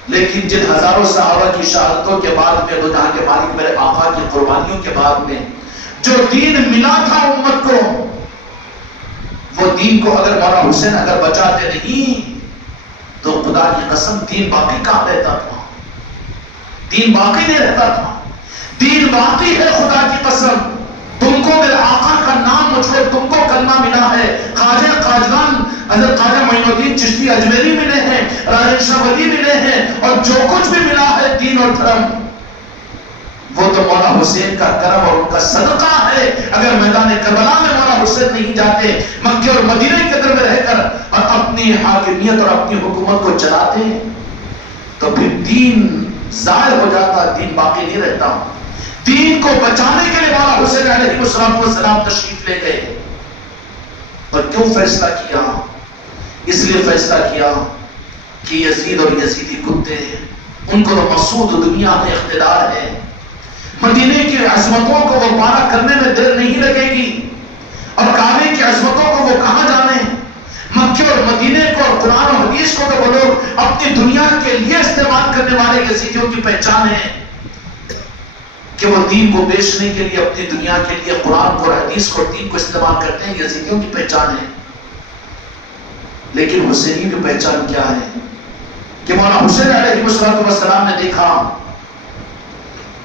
لیکن جن ہزاروں صحابہ کی شہادتوں کے بعد میں، دو جہاں کے مالک میرے آقا کی قربانیوں کے بعد میں جو دین ملا تھا امت کو، وہ دین کو اگر مولا حسین اگر بچاتے نہیں تو خدا کی قسم دین باقی کہاں رہتا تھا؟ دین باقی نہیں رہتا تھا۔ دین باقی ہے خدا کی قسم۔ تم کو میرے آقا کا نام مجھ کو، تم کو کلمہ ملا ہے، خواجہ قاجلان حضرت خواجہ معین الدین چشتی اجمیری ملے ہیں، راجہ شاہ ولی ملے ہیں، اور جو کچھ بھی ملا ہے دین اور دھرم، وہ تو مولا حسین کا کرم اور ان کا صدقہ ہے۔ اگر میدان کربلا میں مولا حسین نہیں جاتے، مکہ اور مدینے کے اندر میں رہ کر اور اپنی حاکمیت اور اپنی حکومت کو چلاتے تو پھر دین ظاہر ہو جاتا، دین باقی نہیں رہتا۔ دین کو بچانے کے لیے مولا حسین علیہ السلام تشریف لے گئے، اور کیوں فیصلہ کیا؟ اس لیے فیصلہ کیا کہ یزید اور یزیدی کتے، ان کو تو مقصود دنیا میں اقتدار ہے، مدینے کی عظمتوں کو وہ پارا کرنے میں دیر نہیں لگے گی، اور کعبے کی عظمتوں کو وہ کہاں جانے، مکہ اور مدینے کو اور قرآن اور حدیث کو تو وہ لوگ اپنی دنیا کے لیے استعمال کرنے والے یزیدیوں کی پہچان ہے کہ وہ دین کو بیچنے کے لیے، اپنی دنیا کے لیے قرآن کو اور حدیث کو اور دین کو استعمال کرتے ہیں، یزیدیوں کی پہچان ہے۔ لیکن حسینی کی پہچان کیا ہے کہ مولا حسین علیہ السلام نے دیکھا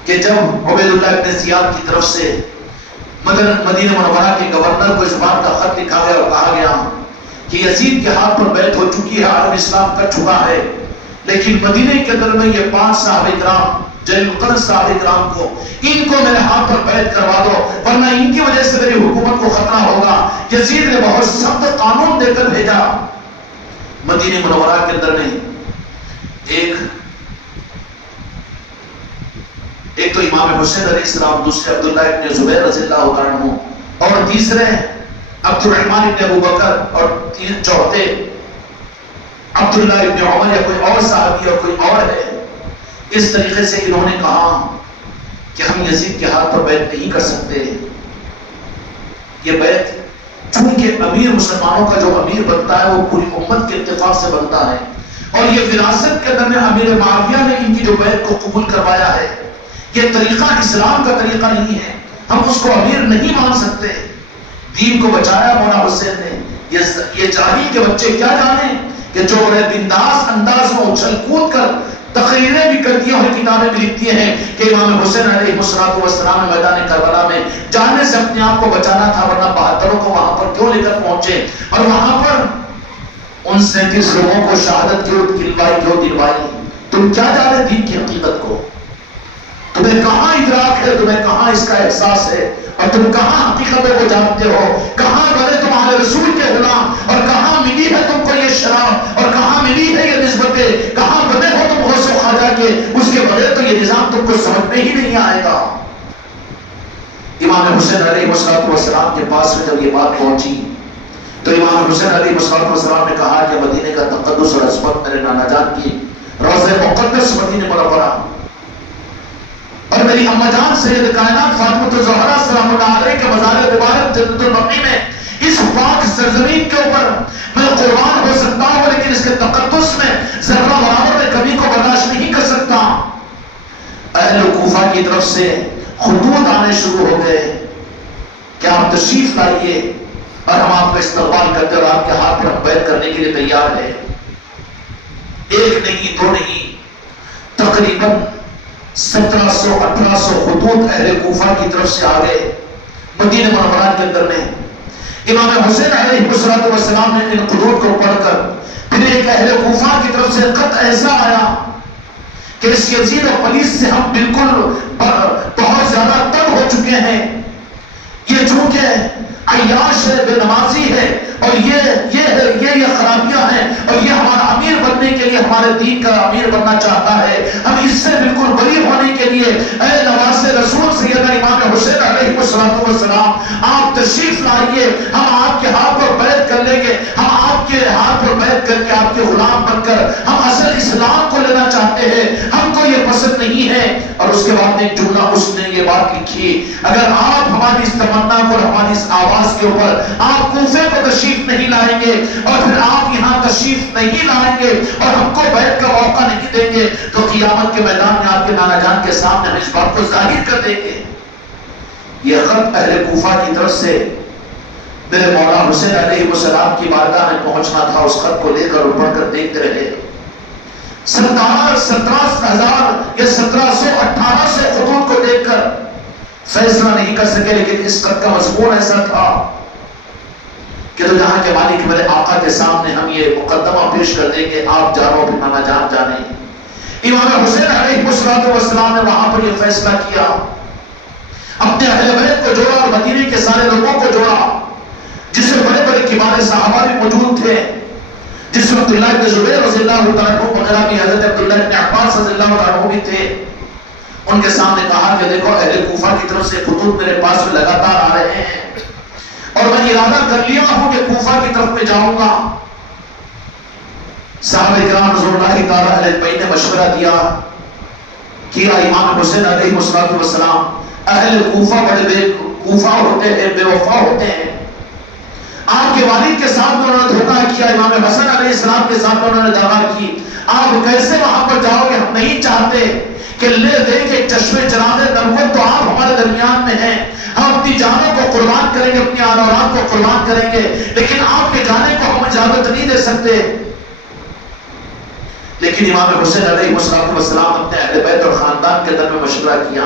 کہ جب عبید اللہ ابن زیاد کی طرف سے مدینہ منورہ کے گورنر کو اس بات کا خط لکھا گیا اور کہا گیا کہ یزید کے ہاتھ پر بیعت ہو چکی ہے، عالم اسلام کر چکا ہے، لیکن مدینے کے اندر میں یہ 5 صحابہ کرام، جلیل القدر صحابہ کرام کو، ان کو میرے ہاتھ پر بیعت کروا دو، ورنہ ان کی وجہ سے میری حکومت کو خطرہ ہوگا۔ یزید نے بہت سخت قانون دے کر بھیجا۔ مدینہ منورہ کے اندر میں ایک تو امام حسین علیہ السلام، دوسرے عبداللہ ابن زبیر رضی اللہ عنہ، اور تیسرے عبد الرحمن ابن ابو بکر، اور چوتھے عبداللہ ابن عمر یا کوئی اور صحابی اور کوئی اور ہے۔ اس طریقے سے انہوں نے کہا کہ ہم یزید کے ہاتھ پر بیعت نہیں کر سکتے۔ یہ بیعت چونکہ امیر مسلمانوں کا جو امیر بنتا ہے وہ پوری امت کے اتفاق سے بنتا ہے، اور یہ وراثت کے اندر میں امیر معاویہ نے ان کی جو بیعت کو قبول کروایا ہے، یہ طریقہ اسلام کا طریقہ نہیں ہے، ہم اس کو امیر نہیں مان سکتے۔ دین کو بچایا مولا حسین نے۔ یہ جاہل کے بچے کیا جانے کہ جو بڑے بنداس انداز میں اچھل کود کر تقریریں بھی کرتی ہیں اور کتابیں بھی لکھتی ہیں کہ امام حسین علیہ السلام نے میدان کربلا میں جانے سے اپنے آپ کو بچانا تھا، ورنہ بہادروں کو وہاں پر کیوں لے کر پہنچے اور وہاں پر ان 37 لوگوں کو شہادت کیوں دلوائی؟ تم کیا جانے دین کی حقیقت کو؟ تمہیں کہاں ادراک ہے، تمہیں کہاں اس کا احساس ہے، اور تم کہاں حقیقتوں کو جانتے ہو؟ کہاں بنے تمہارے رسول کے غلام، اور کہاں ملی ہے تم کو یہ شراب، اور کہاں ملی ہے یہ نسبتیں؟ کہاں بنے ہو تم غوث و خواجہ کے؟ اس کے بغیر تو یہ نظام تم کو سمجھ میں ہی نہیں آئے گا۔ امام حسین علیہ السلام کے پاس میں جب یہ بات پہنچی تو امام حسین علیہ السلام نے کہا کہ مدینے کا تقدس اور عظمت میرے نانا جان کی روضہ مقدس مدینہ منورہ اور میری اماں جان سید کائنات فاطمہ الزہرا سلام اللہ علیہ کے مزار مبارک جنت البقیع میں اس پاک سرزمین کے اوپر میں قربان ہو سکتا ہوں، لیکن اس کے تقدس میں ذرہ برابر میں کمی کو برداشت نہیں کر سکتا۔ اہل کوفہ کی طرف سے خطوط آنے شروع ہو گئے کہ آپ تشریف لائیے اور ہم آپ کا استقبال کرتے اور آپ کے ہاتھ پر ہم بیعت کرنے کے لیے تیار ہیں۔ ایک نہیں دو نہیں، تقریباً 1700-1800 خطوط اہل کوفہ کی طرف سے آ گئے مدینہ منورہ کے اندر میں۔ امام حسین علیہ السلام نے ان خطوط کو پڑھ کر پھر ایک اہل کوفہ کی طرف سے خط ایسا آیا کہ اس یزید و پلیس سے ہم بالکل بہت زیادہ تنگ ہو چکے ہیں، یہ چونکہ عیاش ہے، بے نمازی ہے، اور یہ خرابیاں ہیں، اور یہ ہمارا امیر بننے کے لیے ہمارے دین کا امیر بننا چاہتا ہے۔ ہم اس سے بالکل بری ہونے کے لیے اے نواز رسول سیدنا امام حسین علیہ السلام آپ تشریف لائیے، ہم آپ کے ہاتھ پر بیعت کر لیں گے، ہم آپ کے ہاتھ پر بیعت کر کے آپ کے غلام بن کر ہم اصل اسلام کو لینا چاہتے ہیں، ہم کو یہ پسند نہیں ہے۔ اور اس کے بعد ایک جملہ اس نے یہ بات لکھی، اگر آپ ہماری اس تمنا کو، ہماری اس آواز کے اوپر آپ کوفے کو تشریف نہیں لائیں گے اور پھر آپ یہاں تشریف نہیں لائیں گے اور ہم کو بیعت کا موقع نہیں دیں گے تو قیامت کے میدان میں آپ کے نانا جان کے سامنے ہم اس بات کو ظاہر کر دیں گے۔ یہ خط اہل کوفہ کی طرف سے میرے مولا حسین علیہ السلام کی بارگاہ میں پہنچنا تھا۔ اس خط کو لے کر اور پڑھ کر دیکھتے رہے۔ 17,000 یا 1700-1800 خطوط کو دیکھ کر فیصلہ نہیں کر سکے، لیکن اس خط کا مضمون ایسا تھا کہ تو جہاں کے مالک میرے آقا کے سامنے ہم یہ مقدمہ پیش کر دیں کہ آپ جانو پھر نانا جان جانے۔ امام حسین علیہ السلام نے وہاں پر یہ فیصلہ کیا، اپنے اہل بیت کو جوڑا اور مدینے کے سارے لوگوں کو جوڑا، جس میں بڑے بڑے کبار صحابہ بھی موجود تھے، جس میں عبداللہ بن زبیر رضی اللہ تعالیٰ عنہ وغیرہ بھی، حضرت عبداللہ بن عباس رضی اللہ تعالیٰ عنہ بھی تھے۔ ان کے سامنے کہا کہ دیکھو اہل کوفہ کی طرف سے خطوط میرے پاس میں لگاتار آ رہے ہیں اور میں ارادہ کر لیا ہوں کہ کوفہ کی طرف میں جاؤں گا۔ صحابہ کرام رضی اللہ تعالیٰ علیہ نے مشورہ دیا کہ امام حسین علیہ السلام اہل کوفہ بڑے بے کوفہ ہوتے ہیں، بے وفا ہوتے ہیں، آپ کے والد کے ساتھ انہوں نے دھوکہ کیا، امام حسن علیہ السلام کے ساتھ انہوں نے دعویٰ کی، آپ کیسے وہاں پر جاؤ گے؟ ہم نہیں چاہتے کہ لے دے کے چشمے چراغ نبوت تو آپ ہمارے درمیان میں ہیں، ہم اپنی جانوں کو قربان کریں گے، اپنی آل اولاد کو قربان کریں گے، لیکن آپ کے جانے کو ہم اجازت نہیں دے سکتے۔ لیکن امام حسین علیہ السلام اپنے اہل بیت اور خاندان کے درمیان مشورہ کیا،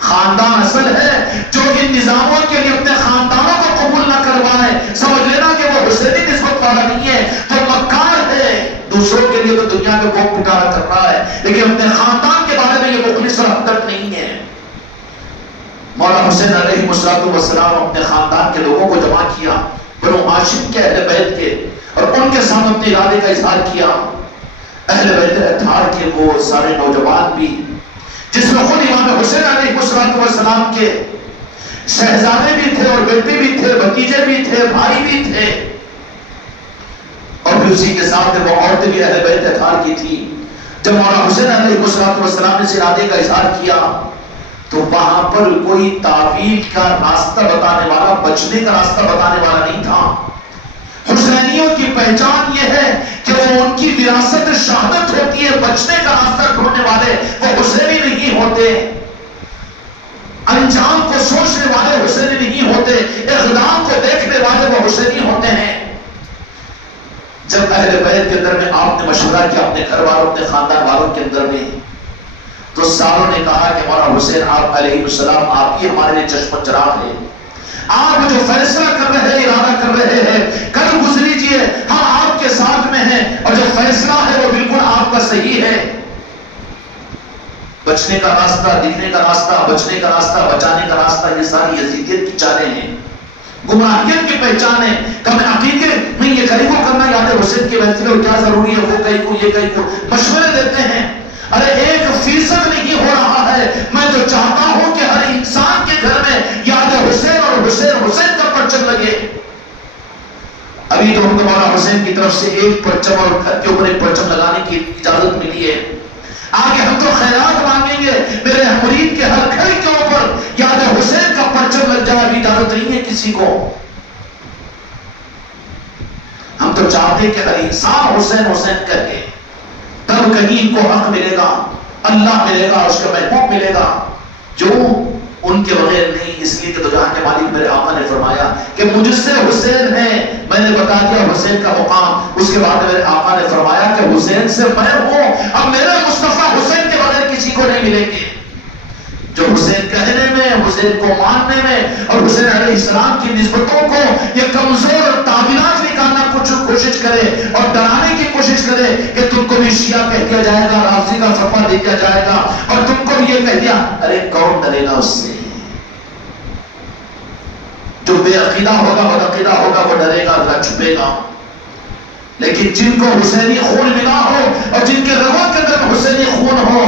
خاندان اصل ہے، جو ان نظاموں کے لیے اپنے خاندانوں کو قبول نہ کروائے، سمجھ لینا کہ وہ حسینی نسبت والا نہیں ہے، وہ مکار ہے، دوسروں کے لیے تو دنیا میں بہت پکارا کر رہا ہے، لیکن اپنے خاندان کے بارے میں یہ مخلص اور ہمدرد نہیں ہے۔ مولا حسین علیہ السلام اپنے خاندان کے لوگوں کو جمع کیا، بنو ہاشم کے اہل بیت کے، اور ان کے سامنے اپنے ارادے کا اظہار کیا۔ اہل بیت اطہار کے وہ سارے نوجوان بھی، جس میں خود امام حسین علیہ السلام کے شہزادے بھی تھے اور بیٹے بھی تھے، بھتیجے بھی تھے، بھائی بھی تھے، اور پھر اسی کے ساتھ وہ عورتیں بھی اہل بیت اطہار کی تھی۔ جب مولا حسین علیہ السلام نے اس ارادے کا اظہار کیا تو وہاں پر کوئی تعویل کا راستہ بتانے والا، بچنے کا راستہ بتانے والا نہیں تھا۔ حسینیوں کی پہچان یہ ہے کہ وہ ان کی وراثت شہادت ہوتی ہے، بچنے کا راستہ ڈھونڈنے والے وہ حسینی نہیں ہوتے، انجام کو سوچنے والے حسینی نہیں ہوتے، اقدام کو دیکھنے والے وہ حسینی ہوتے ہیں۔ جب جب اہل بیت کے اندر میں آپ نے مشورہ کیا اپنے گھر والوں اپنے خاندان والوں کے اندر میں، تو ساروں نے کہا کہ مولانا حسین آپ علیہ السلام آپ ہی ہمارے لیے چشم و چراغ ہے، آپ جو فیصلہ کر رہے ہیں ارادہ کر رہے ہیں کر گزریجئے، ہم آپ کے ساتھ میں ہیں، اور جو فیصلہ ہے وہ بالکل آپ کا صحیح ہے۔ بچنے کا راستہ، دکھنے کا راستہ، بچنے کا راستہ، بچانے کا راستہ، یہ ساری یزیدیت کی چالیں ہیں، گمراہیت کی پہچان ہے کہ ہمیں عقیدے میں یہ کہیں کو کرنا یاد حسین کے محفل میں کیا ضروری ہے، وہ کہیں کو یہ کہیں کو مشورے دیتے ہیں۔ ارے 1% نہیں ہو رہا ہے، میں تو چاہتا ہوں کہ ہر انسان کے گھر میں یاد حسین اور حسین حسین کا پرچم لگے۔ ابھی تو ہم کو مولانا حسین کی طرف سے ایک پرچم اور گھر کے اوپر ایک پرچم لگانے کی اجازت ملی ہے، آگے ہم تو خیرات مانگیں گے میرے مرید کے ہر گھر کے اوپر یاد حسین کا پرچم لگ جائے، ابھی اجازت نہیں ہے کسی کو۔ ہم تو چاہتے کہ ہر انسان حسین حسین کر کے، تب کہیں کو حق ملے گا، اللہ ملے گا، اس کا محبوب ملے گا، جو ان کے بغیر نہیں۔ اس لیے کہ دو جہاں کے مالک میرے آقا نے فرمایا کہ مجھ سے حسین ہے، میں نے بتا دیا حسین کا مقام۔ اس کے بعد میرے آقا نے فرمایا کہ حسین سے میں ہوں، اب میرے مصطفیٰ حسین کے بغیر کسی کو نہیں ملیں گے۔ جو حسین کہنے میں، حسین کو ماننے میں اور حسین علیہ السلام کی نسبتوں کو یہ کمزور تعبیرات نکالنا کچھ کوشش کرے اور ڈرانے کی کوشش کرے کہ تم کو بھی شیعہ کہہ دیا جائے گا، رافضی کا فتویٰ دے دیا جائے گا، اور تم کو بھی یہ کہہ دیا، ارے کون ڈرے گا اس سے؟ جو بے عقیدہ ہوگا بدعقیدہ ہوگا وہ ڈرے گا، اللہ چھپے گا۔ لیکن جن کو حسینی خون ملا ہو اور جن کے رگوں کے اندر حسینی خون ہو،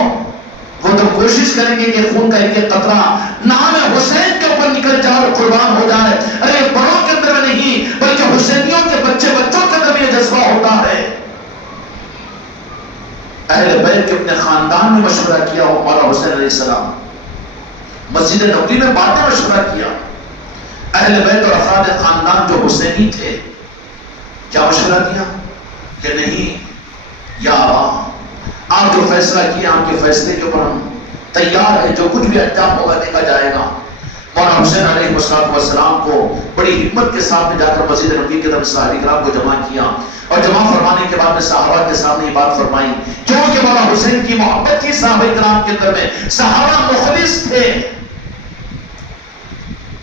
وہ تو کوشش کریں گے کہ خون کا ایک قطرہ نام حسین کے اوپر نکل جائے اور قربان ہو جائے۔ ارے بڑوں کے اندر میں نہیں بلکہ حسینیوں کے بچوں کے اندر بھی یہ جذبہ ہوتا ہے۔ اہل بیت کے اپنے خاندان میں مشورہ کیا مولانا حسین علیہ السلام، مسجد نبوی میں باتیں مشورہ کیا۔ اہل بیت اور افراد خاندان جو حسینی تھے کیا مشورہ دیا کہ نہیں یا آپ جو فیصلہ کیا، آپ کے فیصلے کے اوپر ہم تیار ہیں، جو کچھ بھی انجام ہوگا دیکھا جائے گا۔ مولانا حسین علیہ السلام کو بڑی حکمت کے ساتھ میں جا کر مسجد نبوی کے اندر صحابہ کرام کو جمع کیا، اور جمع فرمانے کے بعد میں صحابہ کے سامنے یہ بات فرمائی، کیونکہ مولانا حسین کی محبت تھی صحابہ کرام کے اندر میں، صحابہ مخلص تھے۔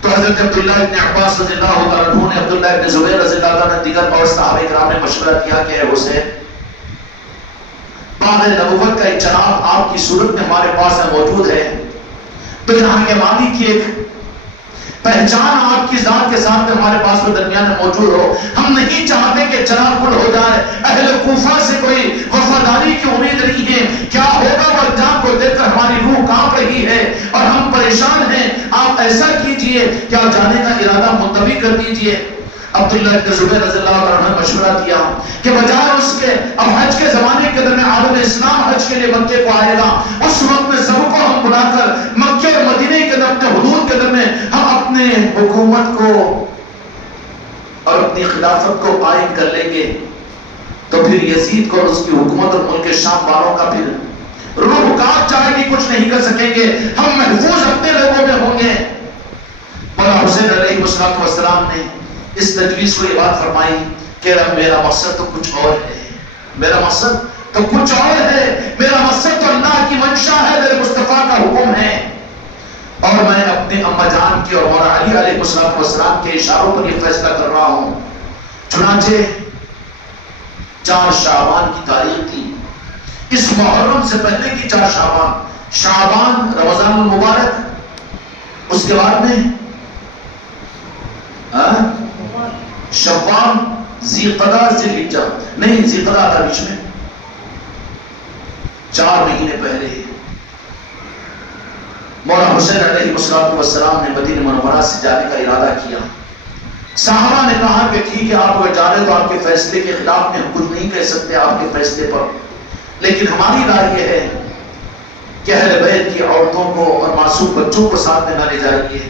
تو حضرت عبداللہ ابن عباس رضی اللہ عنہ نے، عبداللہ ابن زبیر رضی اللہ عنہ نے، دیگر اور صحابہ کرام نے مشورہ کیا کہ اے حسین، باغ نبوت کا ایک چراغ آپ کی صورت میں ہمارے پاس موجود ہے، تو جہاں کے مالک کی ایک پہچان آپ کی ذات کے ساتھ میں ہمارے پاس میں درمیان میں موجود ہو، ہم نہیں چاہتے کہ چراغ گل ہو جائے۔ اہل کوفہ سے کوئی وفاداری کی امید نہیں ہے، کیا ہوگا وہ انجام کو دیکھ کر ہماری روح کانپ رہی ہے اور ہم پریشان ہیں، آپ ایسا کیجئے کہ آپ جانے کا ارادہ ملتوی کر دیجئے۔ عبداللہ ابن زبیر رضی اللہ عنہ نے مشورہ دیا کہ بجائے اس کے، اب حج کے زمانے کے اندر میں عالم اسلام حج کے لیے مکے کو آئے گا، اس وقت میں سب کو ہم بلا کر مکے اور مدینے کے اندر اپنے حدود کے اندر میں ہم اپنے حکومت کو اور اپنی خلافت کو قائم کر لیں گے، تو پھر یزید کو اور اس کی حکومت اور ملک شام والوں کا پھر روح کانپ جائے گی، کچھ نہیں کر سکیں گے، ہم محفوظ اپنے لوگوں میں ہوں گے۔ مولانا حسین علیہ السلام نے اس تجویز کو یہ بات فرمائی کہ میرا مقصد تو کچھ اور ہے، میرا مقصد تو کچھ اور ہے، میرا مقصد تو اللہ کی منشا ہے، میرے مصطفیٰ کا حکم ہے، اور میں اپنے اماں جان کی اور مولانا علی علیہ السلام کے اشاروں پر یہ فیصلہ کر رہا ہوں۔ چنانچہ 4 شعبان کی تاریخ تھی، اس محرم سے پہلے کی 4 شعبان رمضان المبارک، اس کے بعد میں شوال، ذیقعدہ، ذوالحجہ، نہیں ذیقعدہ آتا بیچ میں، 4 مہینے پہلے مولانا حسین علیہ السلام نے مدینہ منورہ سے جانے کا ارادہ کیا۔ صحابہ نے کہا کہ ٹھیک ہے، آپ اگر جا رہے تو آپ کے فیصلے کے خلاف میں ہم کچھ نہیں کہہ سکتے آپ کے فیصلے پر، لیکن ہماری رائے یہ ہے کہ اہل بیت کی عورتوں کو اور معصوم بچوں کو ساتھ میں نہ لے جائیے۔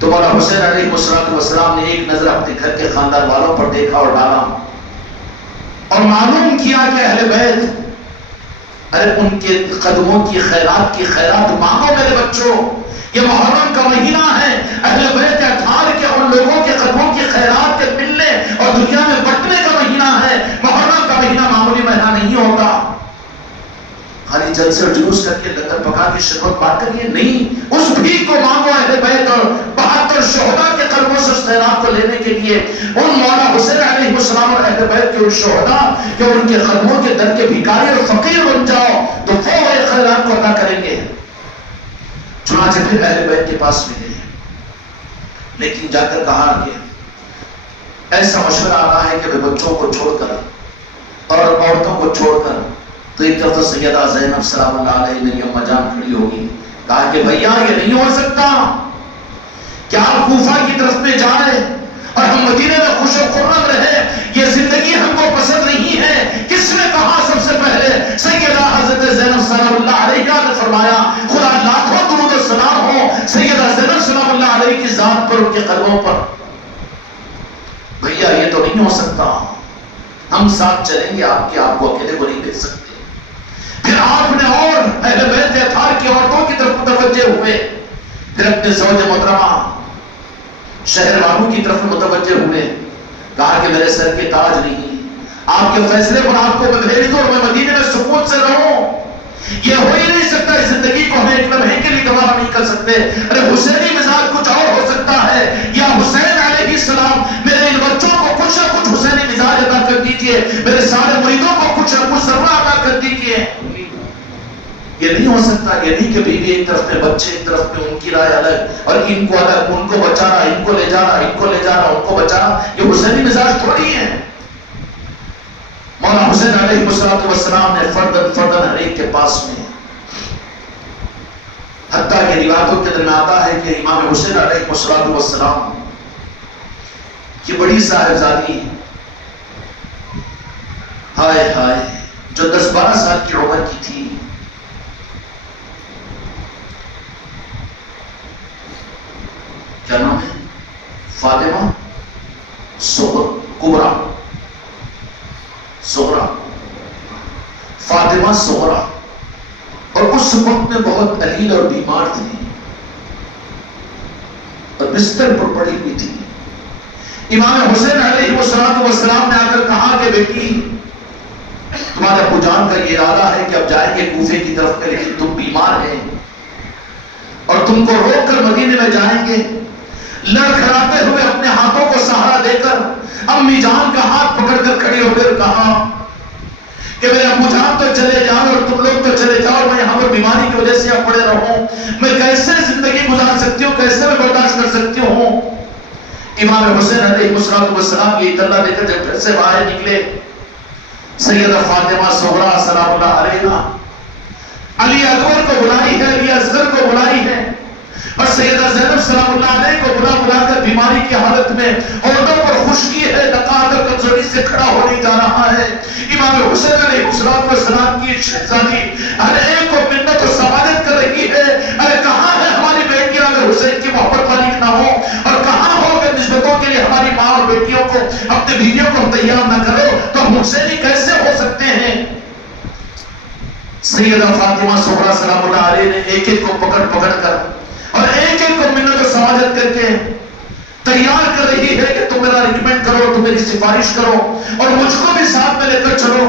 تو مولانا حسین علیہ السلام نے ایک نظر اپنے گھر کے خاندان والوں پر دیکھا اور ڈالا، اور معلوم کیا کہ اہل بیت، ارے ان کے قدموں کی خیرات مانگو میرے بچوں، یہ محرم کا مہینہ ہے، اہل بیت اطہار کے ان لوگوں کے قدموں کی خیرات کے ملنے اور دنیا میں بٹنے کا جلسے اور جلوس کر کے لنگر پکا کے شربت بانٹ کر یہ نہیں، اس بھیک کو مانگو اہل بیت اور 72 شہداء کے قدموں سے اس خیرات کو لینے کے لیے، ان مولا حسین علیہ السلام اور اہل بیت کے ان شہداء کہ ان کے قدموں کے در کے بھکاری اور فقیر بن جاؤ تو وہ خیرات کو عطا کریں گے۔ چنانچہ پھر اہل بیت کے پاس میں گئے، لیکن جا کر کہا کہ ایسا مشورہ آ رہا ہے کہ میں بچوں کو چھوڑ کر اور عورتوں کو چھوڑ کر، تو ایک طرف سیدہ زینب سلام اللہ علیہ میری اماں جان کھڑی ہوگی، کہا کہ بھیا یہ نہیں ہو سکتا کہ آپ کوفہ کی طرف میں جائیں اور ہم مدینے میں خوش و خرم رہے، یہ زندگی ہم کو پسند نہیں ہے۔ کس نے کہا سب سے پہلے؟ سیدہ حضرت زینب سلام اللہ علیہ نے فرمایا خدا لاکھوں درود و سلام ہو سیدہ زینب سلام اللہ علیہ کی ذات پر، ان کے قدموں پر۔ بھیا یہ تو نہیں ہو سکتا، ہم ساتھ چلیں گے آپ کے، آپ کو اکیلے کو نہیں بھیج سکتے۔ پھر آپ نے اور اہل بیت اطہار کی عورتوں کی طرف متوجہ ہوئے، پھر اپنے زوج محترمہ شہر بانو کی طرف متوجہ ہوئے، کہا کہ میرے سر کے تاج نہیں، آپ کے فیصلے پر آپ کو میں بھیج دوں اور میں مدینے میں سکون سے رہوں، یہ ہو ہی نہیں سکتا۔ اس زندگی کو ہم ایک لمحے کے لیے گوارا نہیں کر سکتے۔ ارے حسینی مزاج کچھ اور ہو سکتا ہے، یا حسین علیہ السلام میرے ان بچوں کو کچھ نہ کچھ حسینی مزاج عطا کر دیجئے، میرے سارے مریدوں کو کچھ نہ کچھ ذرہ عطا کر دیجئے۔ یہ نہیں ہو سکتا، یہ نہیں کہ بیوی ایک طرف میں، بچے ایک طرف میں، ان کی رائے الگ اور ان کو الگ، ان کو بچانا، ان کو لے جانا، ان کو لے جانا، ان کو بچانا، یہ حسینی مزاج تھوڑی ہے۔ مولا حسین علیہ السلام نے فردن ہر ایک کے پاس میں، حتیٰ کہ روایتوں کے درمیان آتا ہے کہ امام حسین علیہ السلام کی بڑی صاحبزادی ہائے ہائے جو 10-12 سال کی عمر کی تھی، کیا نام ہے؟ فاطمہ کبرا، فاطمہ صغرا، اور اس وقت میں بہت علیل اور بیمار تھی اور بستر پر پڑی ہوئی تھی۔ امام حسین علیہ السلام نے آ کر کہا کہ بیٹی تمہارے ابو جان کا یہ ارادہ ہے کہ اب جائیں گے کوفے کی طرف میں، لیکن تم بیمار ہیں اور تم کو روک کر مدینے میں جائیں گے۔ لڑکھڑاتے ہوئے اپنے ہاتھوں کو سہارا دے کر امی جان کا ہاتھ پکڑ کر کھڑی ہو کر کہا کہ میرے ابو جان تو چلے جاؤ اور تم لوگ تو چلے جاؤ، میں یہاں پر بیماری کی وجہ سے اب پڑے رہوں، میں کیسے زندگی گزار سکتی ہوں، کیسے میں برداشت کر سکتی ہوں۔ امام حسین علیہ السلام یہ اطلاع لے کر جب گھر سے باہر نکلے، سیدہ فاطمہ صغرا سلام اللہ علیہا علی اکبر کو بلائی ہے، علی اصغر کو بلائی ہے، اور سیدہ زینب سلام اللہ علیہ کو بلا کر بیماری کی حالت میں عورتوں پر خشکی ہے، نقاہت اور کمزوری سے کھڑا ہو نہیں جا رہا ہے۔ امام حسین علیہ السلام کی شہزادی ہر ایک کو منت و سماجت کر رہی ہے، ارے کہاں ہے ہماری بیٹیاں اگر حسین کی محبت والی نہ ہو، اور کہاں ہو اگر نسبتوں کے لیے ہماری ماں اور بیٹیوں کو، اپنے بیویوں کو تیار نہ کرو تو ہم حسینی کیسے ہو سکتے ہیں۔ سیدہ فاطمہ صغرا سلام اللہ علیہ نے ایک ایک کو پکڑ کر اور ایک ایک کو منت و سماجت کر کے تیار کر رہی ہے کہ تم میرا ریکمنڈ کرو، تم میری سفارش کرو اور مجھ کو بھی ساتھ میں لے کر چلو۔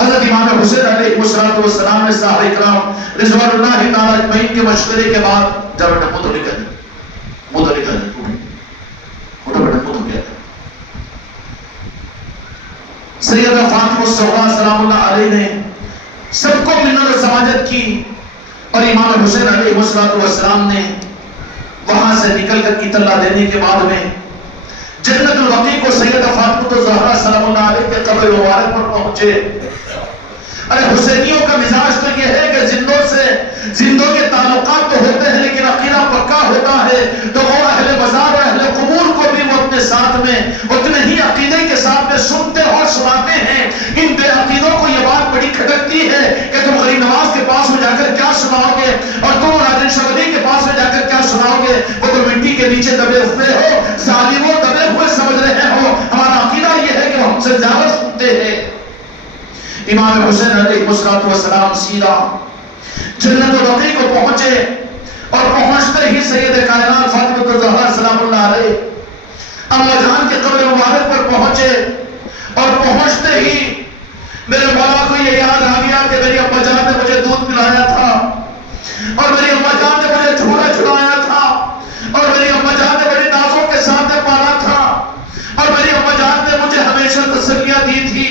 حضرت امام حسین علیہ السلام نے صحابہ اکرام رضوان اللہ تعالی اجمعین کے مشورے کے بعد جب بیٹا منہ تو نکل اٹھو بیٹا منہ تو کیا سیدہ فاطمہ صغرا سلام اللہ علیہ نے سب کو منت و سماجت کی، اور امام حسین علیہ السلام نے وہاں سے نکل کر اطلاع دینے کے بعد میں جنت البقیع کو سیدہ فاطمہ الزہرا سلام اللہ علیہ کے قبر مبارک پر پہنچے۔ ارے حسینیوں کا مزاج تو یہ ہے کہ زندوں کے تعلقات تو ہوتے ہیں لیکن عقیدہ پکا ہوتا ہے، تو وہ اہل مزار اور اہل قبور کو بھی وہ اپنے ساتھ میں اتنے ہی عقیدے کے ساتھ میں سنتے اور سناتے ہیں۔ ان بے عقیدوں کو یہ بات بڑی کھٹکتی ہے کہ تم غریب نواز کے پاس میں جا کر کیا سناؤ گے اور تم راجن شبلی کے پاس میں جا کر کیا سناؤ گے، وہ تو مٹی کے نیچے دبے ہوئے ہو، ظالموں دبے ہوئے سمجھ رہے ہو، ہمارا عقیدہ یہ ہے کہ ہم سے زیادہ سنتے ہیں۔ امام حسین علیہ السلام سیدھا جنت البقیع کو پہنچے، اور پہنچتے ہی سید کائنات فاطمہ الزہرا سلام اللہ علیہ اماں جان کے قبر مبارک پر پہنچے، اور پہنچتے ہی میرے مولا کو یہ یاد آ گیا کہ میری اماں جان نے مجھے نے جھولا جھلایا تھا اور میری اما جان نے بڑی نازوں کے ساتھ پالا تھا اور میری اما جان نے مجھے ہمیشہ تسلیاں دی تھی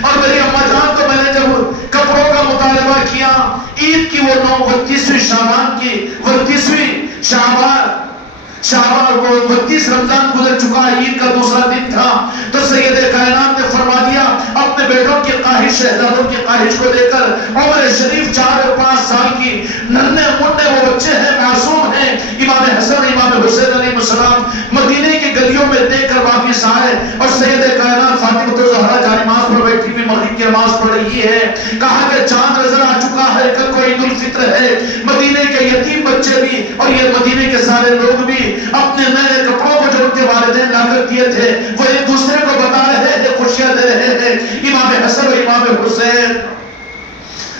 اور میری اما جان کو میں نے جب کپڑوں کا مطالبہ کیا عید کی وہ 29ویں شعبان کی 32ویں شعبان وہ 32 رمضان گزر چکا عید کا دوسرا دن تھا تو سید کائنات نے فرما دیا اپنے بیٹوں کی خواہش شہزادوں کی خواہش کو لے کر عمر شریف 4 اور 5 سال کی ننھے منھے وہ بچے ہیں معصوم ہیں امام حسن امام حسین علیہ السلام مدینے کی گلیوں میں دیکھ کر واپس آئے اور سید کائنات فاطمہ الزہرا جا نماز پر بیٹھی ہوئی مغرب کی نماز پڑھ رہی ہے کہا کہ چاند نظر آ چکا ہے کل کو عید الفطر ہے مدینے کے یتیم بچے بھی اور یہ مدینے کے سارے لوگ بھی اپنے نئے کپڑوں کو جو ان کے والدین لا کر دیے تھے وہ ایک دوسرے کو بتا رہے ہیں خوشیاں دے رہے ہیں امام حسن و امام حسین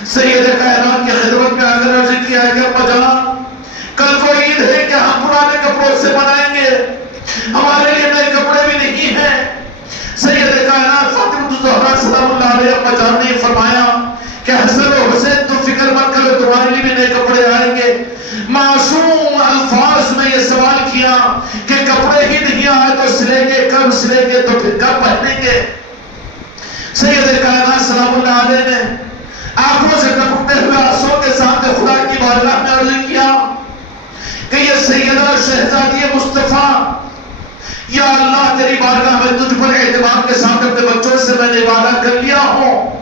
سید کائنات کی خدمت میں آگر عرض کیا کہ ابا جان کل کو عید ہے کہ ہم پرانے کپڑوں سے منائیں گے ہمارے لیے نئے کپڑے بھی نہیں ہیں سید کائنات فاطمہ الزہرا سلام اللہ علیہ ابا جان نے فرمایا کہ حسن و حسین تم فکر مت کرو تمہارے لیے بھی نئے کپڑے آئیں گے معصوم الفاظ میں یہ سوال کیا کہ کپڑے ہی نہیں آئے تو سلیں گے کب سلیں گے تو پھر کب پہنیں گے سید کائنات سلام اللہ علیہ نے آنکھوں سے ٹپکتے ہوئے آنسوں کے ساتھ خدا کی بارگاہ میں عرض کیا کہ یہ سیدہ شہزادی مصطفیٰ یا اللہ تیری بارگاہ میں تجھ پر اعتماد کے ساتھ اپنے بچوں سے میں نے وعدہ کر لیا ہوں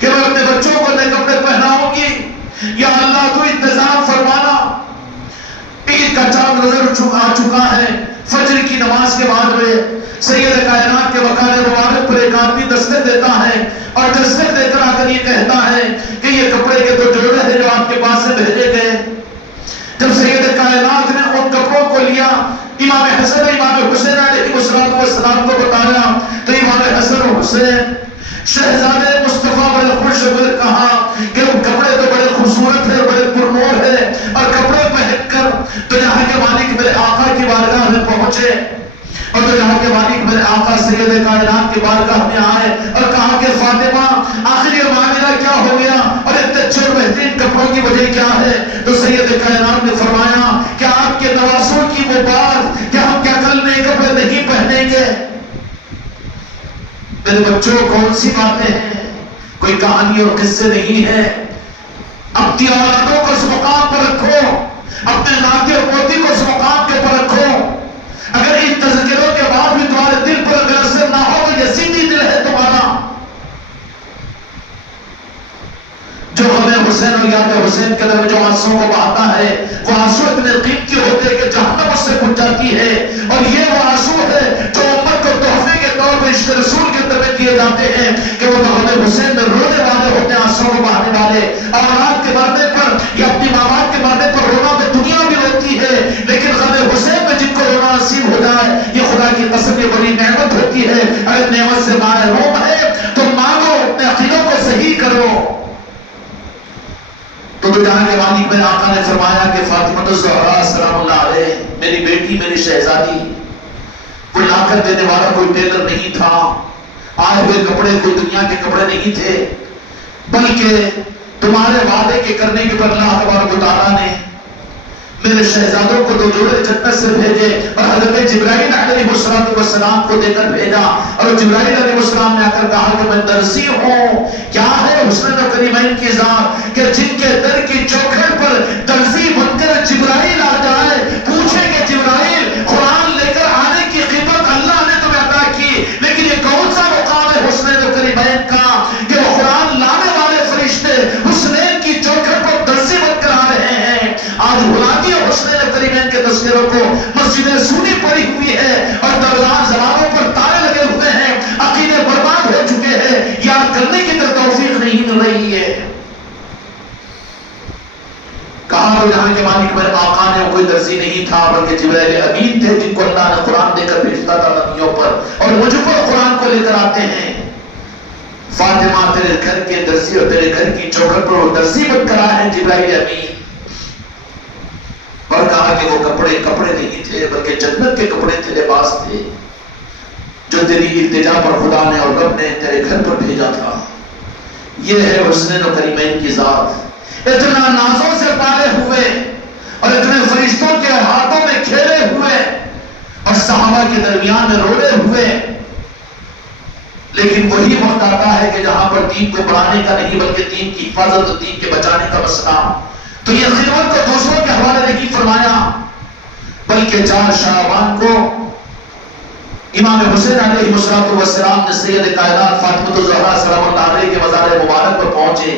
کہ میں اپنے بچوں کو نئے کپڑے پہناؤں گی یا اللہ تو انتظام فرمانا عید کا چاند نظر آ چکا ہے فجر کی نماز کے بعد میں سید کائنات کے مکان مبارک پر ایک آدمی دستک دیتا ہے اور دستک دے کر آ کر یہ کہتا ہے کہ یہ کپڑے کے تو جوڑے ہیں جو آپ کے پاس سے بھیجے گئے جب سید کائنات نے ان کپڑوں کو لیا امام حسن امام حسین علیہ السلام کو بتایا تو امام حسن و حسین شہزادے مصطفیٰ بڑے خوش ہو کر کہا کہ وہ کپڑے تو بڑے خوبصورت ہیں بڑے پرنور ہیں اور کپڑے پہن کر تو یہاں کے مالک میرے آقا کی بارگاہ میں پہنچے اور تو یہاں کے مالک میرے آقا سید کائنات کی بارگاہ میں آئے اور کہا کہ فاطمہ آخر یہ معاملہ کیا ہو گیا اور اتنے اچھے اور بہترین کپڑوں کی وجہ کیا ہے تو سید کائنات نے فرمایا کہ آپ کے نواسوں کی وہ بات کہ ہم کیا کل نئے کپڑے نہیں پہنیں گے میرے بچوں کون سی باتیں ہیں کوئی کہانی اور قصے نہیں ہے اپنی اولادوں کو اس مقام پر رکھو اپنے ناتے اور پوتی کو اس مقام کے پر رکھو اگر ان تذکروں کے بعد بھی تمہارے دل پر اگر اثر نہ ہو تو یہ سیدھی دل ہے تمہارا جو ہمیں حسین اور یاد حسین کے دل میں جو آنسوں کو بہاتا ہے وہ آنسو اتنے قیمتی ہوتے کہ جہنم اس سے کھل جاتی ہے اور یہ وہ آنسو ہے جو امت کو تحفے کے طور پر عشق رسول کے طرف دیے جاتے ہیں کہ وہ محمد حسین میں رونے والے ہوتے ہیں آنسوں کو بہانے والے اولاد کے مرنے پر یا اپنی ماں باپ کے مرنے پر رونا تو دنیا بھی روتی ہے لیکن غم حسین میں جن کو رونا نصیب ہو جائے یہ خدا کی قسم یہ بڑی نعمت ہوتی ہے اگر نعمت سے محروم ہے تو مانگو اپنے عقیدوں کو صحیح کرو تو جہاں کے مالک میرے آقا نے فرمایا کہ فاطمہ الزہرا سلام اللہ علیہ میری بیٹی میری شہزادی کوئی لا کر دینے والا کوئی ٹیلر نہیں تھا آئے ہوئے کپڑے کوئی دنیا کے کپڑے نہیں تھے بلکہ تمہارے وعدے کے کرنے کے پر اللہ تبارک و تعالیٰ نے میرے شہزادوں کو 2 جوڑے جنت سے بھیجے اور حضرت جبرائیل علیہ السلام کو دے کر بھیجا اور جبرائیل علیہ السلام نے آ کر کہا کہ میں درزی ہوں کیا ہے حسن و کریمین کی ذات کہ جن کے در کی چوکھٹ پر درزی بن کر جبرائیل آ جائے پوچھے کہ جبرائیل قرآن لے کر آنے کی قیمت اللہ نے تمہیں عطا کی لیکن یہ کون سا مقام ہے حسن و کریمین کا کہ وہ قرآن لانے والے فرشتے حسنین کی چوکھٹ پر درزی بن کر آ رہے ہیں آج غلامی حسنین کریمین کے تذکروں کو مسجدیں سونی پڑی ہوئی ہے اور دربار زبانوں پر تالے لگے ہوئے ہیں عقیدے برباد ہو چکے ہیں یاد کرنے کی توفیق نہیں مل رہی ہے کہا جہاں کے مالک میرے آقا نے کوئی درزی نہیں تھا بلکہ جبرائیل امین تھے جن کو اللہ نے قرآن دے کر بھیجتا تھا نبیوں پر اور مجھ پر قرآن کو لے کر آتے ہیں فاطمہ تیرے گھر کے درزی اور تیرے گھر کی چوکھٹ پر وہ درزی بن کر آئے ہیں جبرائیل امین اور کہا کہ وہ کپڑے نہیں تھے بلکہ جنت کے کپڑے تھے لباس تھے جو تیری التجا پر خدا نے اور رب نے تیرے گھر پر بھیجا تھا یہ ہے حسنین و کریمین کی ذات اتنا نازوں سے پالے ہوئے اور اتنا کے درمیان میں روڑے ہوئے، لیکن وہی وقت آتا ہے کہ جہاں پر دین کو بڑھانے کا نہیں بلکہ دین کی حفاظت اور دین کے بچانے کا مسئلہ، تو یہ خدمت کو دوسروں کے حوالے نہیں فرمایا، بلکہ 4 شعبان کو امام حسین علیہ السلام نے سید کائنات فاطمہ الزہرا سلام اللہ علیہ کے مزار مبارک پر پہنچے۔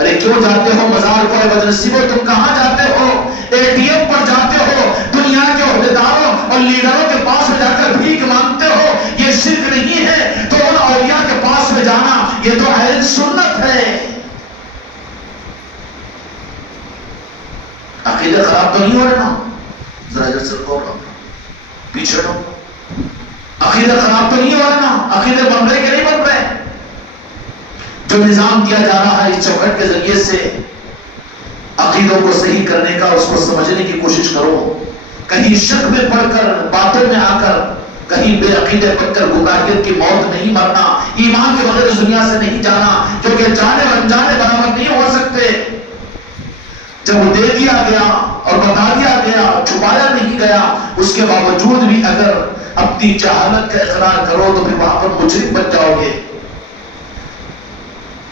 ارے کیوں جاتے ہو مزار کو؟ بدنصیبو تم کہاں جاتے ہو؟ اے ٹی ایم پر جاتے ہو، دنیا کے عہدیداروں اور لیڈروں کے پاس میں جا کر بھیک مانگتے ہو، یہ شرک نہیں ہے؟ تو ان اولیاء کے پاس میں جانا یہ تو عین سنت ہے۔ عقیدہ خراب تو نہیں ہو رہا نا؟ ذرا ادھر سے رکو، پیچھے ہٹو۔ عقیدہ خراب تو نہیں ہو رہا نا؟ عقیدے بن رہے کہ نہیں بن رہے؟ جو نظام کیا جا رہا ہے اس چوکھٹ کے ذریعے سے عقیدوں کو صحیح کرنے کا، اس کو سمجھنے کی کوشش کرو۔ کہیں شک میں پڑھ کر، باتوں میں آ کر، کہیں بے عقیدے بن کر گمراہیت کی موت نہیں مرنا، ایمان کے بغیر اس دنیا سے نہیں جانا، کیونکہ جانے اور انجانے برابر نہیں ہو سکتے۔ جب وہ دے دیا گیا اور بتا دیا گیا، چھپایا نہیں گیا، اس کے باوجود بھی اگر اپنی جہالت کا اقرار کرو تو پھر وہاں پر مجرم بن جاؤ گے۔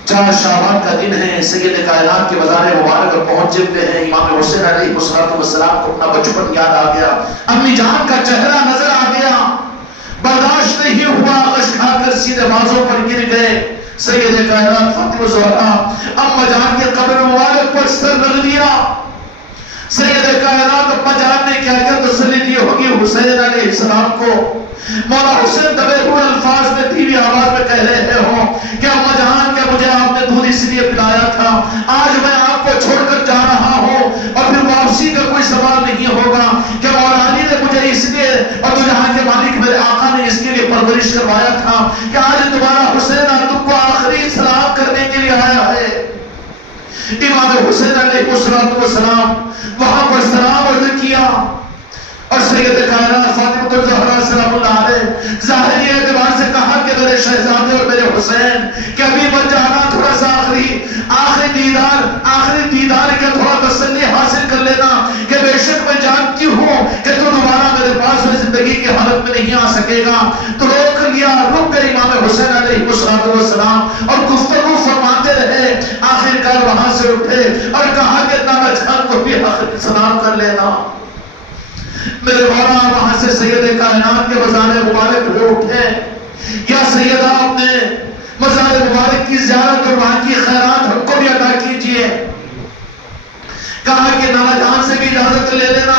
4 شعبان کا دن ہے، سید کائنات کے مزار مبارک پر پہنچے ہوئے ہیں۔ امام حسین علیہ السلام کو اپنا بچپن یاد آ گیا، امی جان کا چہرہ نظر آ گیا، برداشت نہیں ہوا، غش کھا کر سیدھے بازوں پر گر گئے۔ سید کائنات فاطمہ الزہرا اما جان کے قبر مبارک پر سر رکھ دیا۔ سید کائنات اما جان نے کیا کیا تسلی دی ہوگی حسین علیہ السلام کو؟ مولا حسین دبے ہوئے الفاظ میں دھیمی آواز میں کہہ رہے ہوں کہ اما جان کیا مجھے آپ نے دودھ اس لیے پلایا تھا؟ آج میں آپ کو چھوڑ کر جا رہا ہوں اور پھر واپسی کا کوئی سوال نہیں ہوگا کہ مولا علی نے مجھے اس لیے اور تو جہاں کے مالک میرے آقا نے اس کے لیے پرورش کروایا تھا کہ آج تمہارا حسین تم کو آخری سلام کرنے کے لیے آیا ہے۔ امام حسین علیہ السلام وہاں پر سلام عرض کیا اور سید کائنات فاطمہ الزہرا سلام اللہ علیہ ظاہری اعتبار سے کہا کہ میرے شہزادے اور میرے حسین کہ ابھی بچ جانا، تھوڑا سا آخری دیدار کے تھوڑا تسلی حاصل کر لینا کہ بے شک میں جانتی ہوں کہ تو دوبارہ میرے پاس میں زندگی کی حالت میں نہیں آ سکے گا۔ تو رک گئے امام حسین علیہ السلام اور گفتگو فرماتے رہے۔ آخرکار وہاں سے اٹھے اور کہا کہ نانا جان کو بھی آخر سلام کر لینا۔ میرے مولا وہاں سے سید کائنات کے مزار مبارک پہ اٹھے، یا سیدہ اپنے مزار مبارک کی زیارت اور وہاں کی خیرات ہم کو بھی ادا کیجئے۔ کہا کہ نانا جان سے بھی اجازت لے لینا۔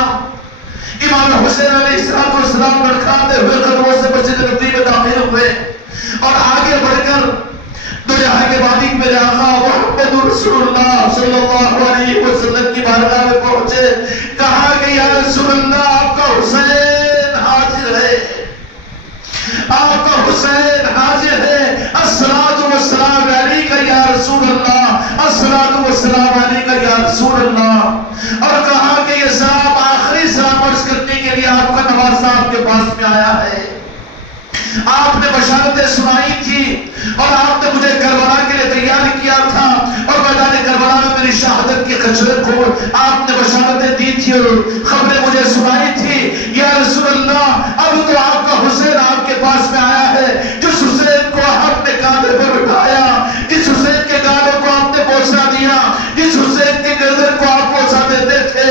امام حسین علیہ السلام لڑکھاتے ہوئے قدموں سے مسجد نبوی میں داخل ہوئے اور آگے بڑھ کر دو جہاں کے مالک میرے آقا محمد رسول اللہ صلی اللہ علیہ وسلم کی بارگاہ میں پہنچے۔ کہا کہ یا رسول اللہ آپ کا حسین حاضر ہے، آپ کا حسین حاضر ہے، الصلاۃ والسلام علیک یا رسول اللہ، الصلاۃ والسلام علیک یا رسول اللہ۔ اور کہا کہ یہ صاحب آخری سلام عرض کرنے کے لیے آپ کا نواز صاحب کے پاس میں آیا ہے۔ آپ نے بشارتیں سنائی تھی اور آپ نے مجھے کربلا کے لیے تیار کیا تھا اور میدان کربلا میں میری شہادت کی خجلت کو آپ نے بشارتیں دی تھی اور خبریں مجھے سنائی تھی۔ یا رسول اللہ اب تو آپ کا حسین آپ کے پاس میں آیا ہے، جس حسین کو آپ نے کاندھے پر اٹھایا، جس حسین کے گالوں کو آپ نے بوسہ دیا، جس حسین کے گردن کو آپ بوسہ دیتے تھے،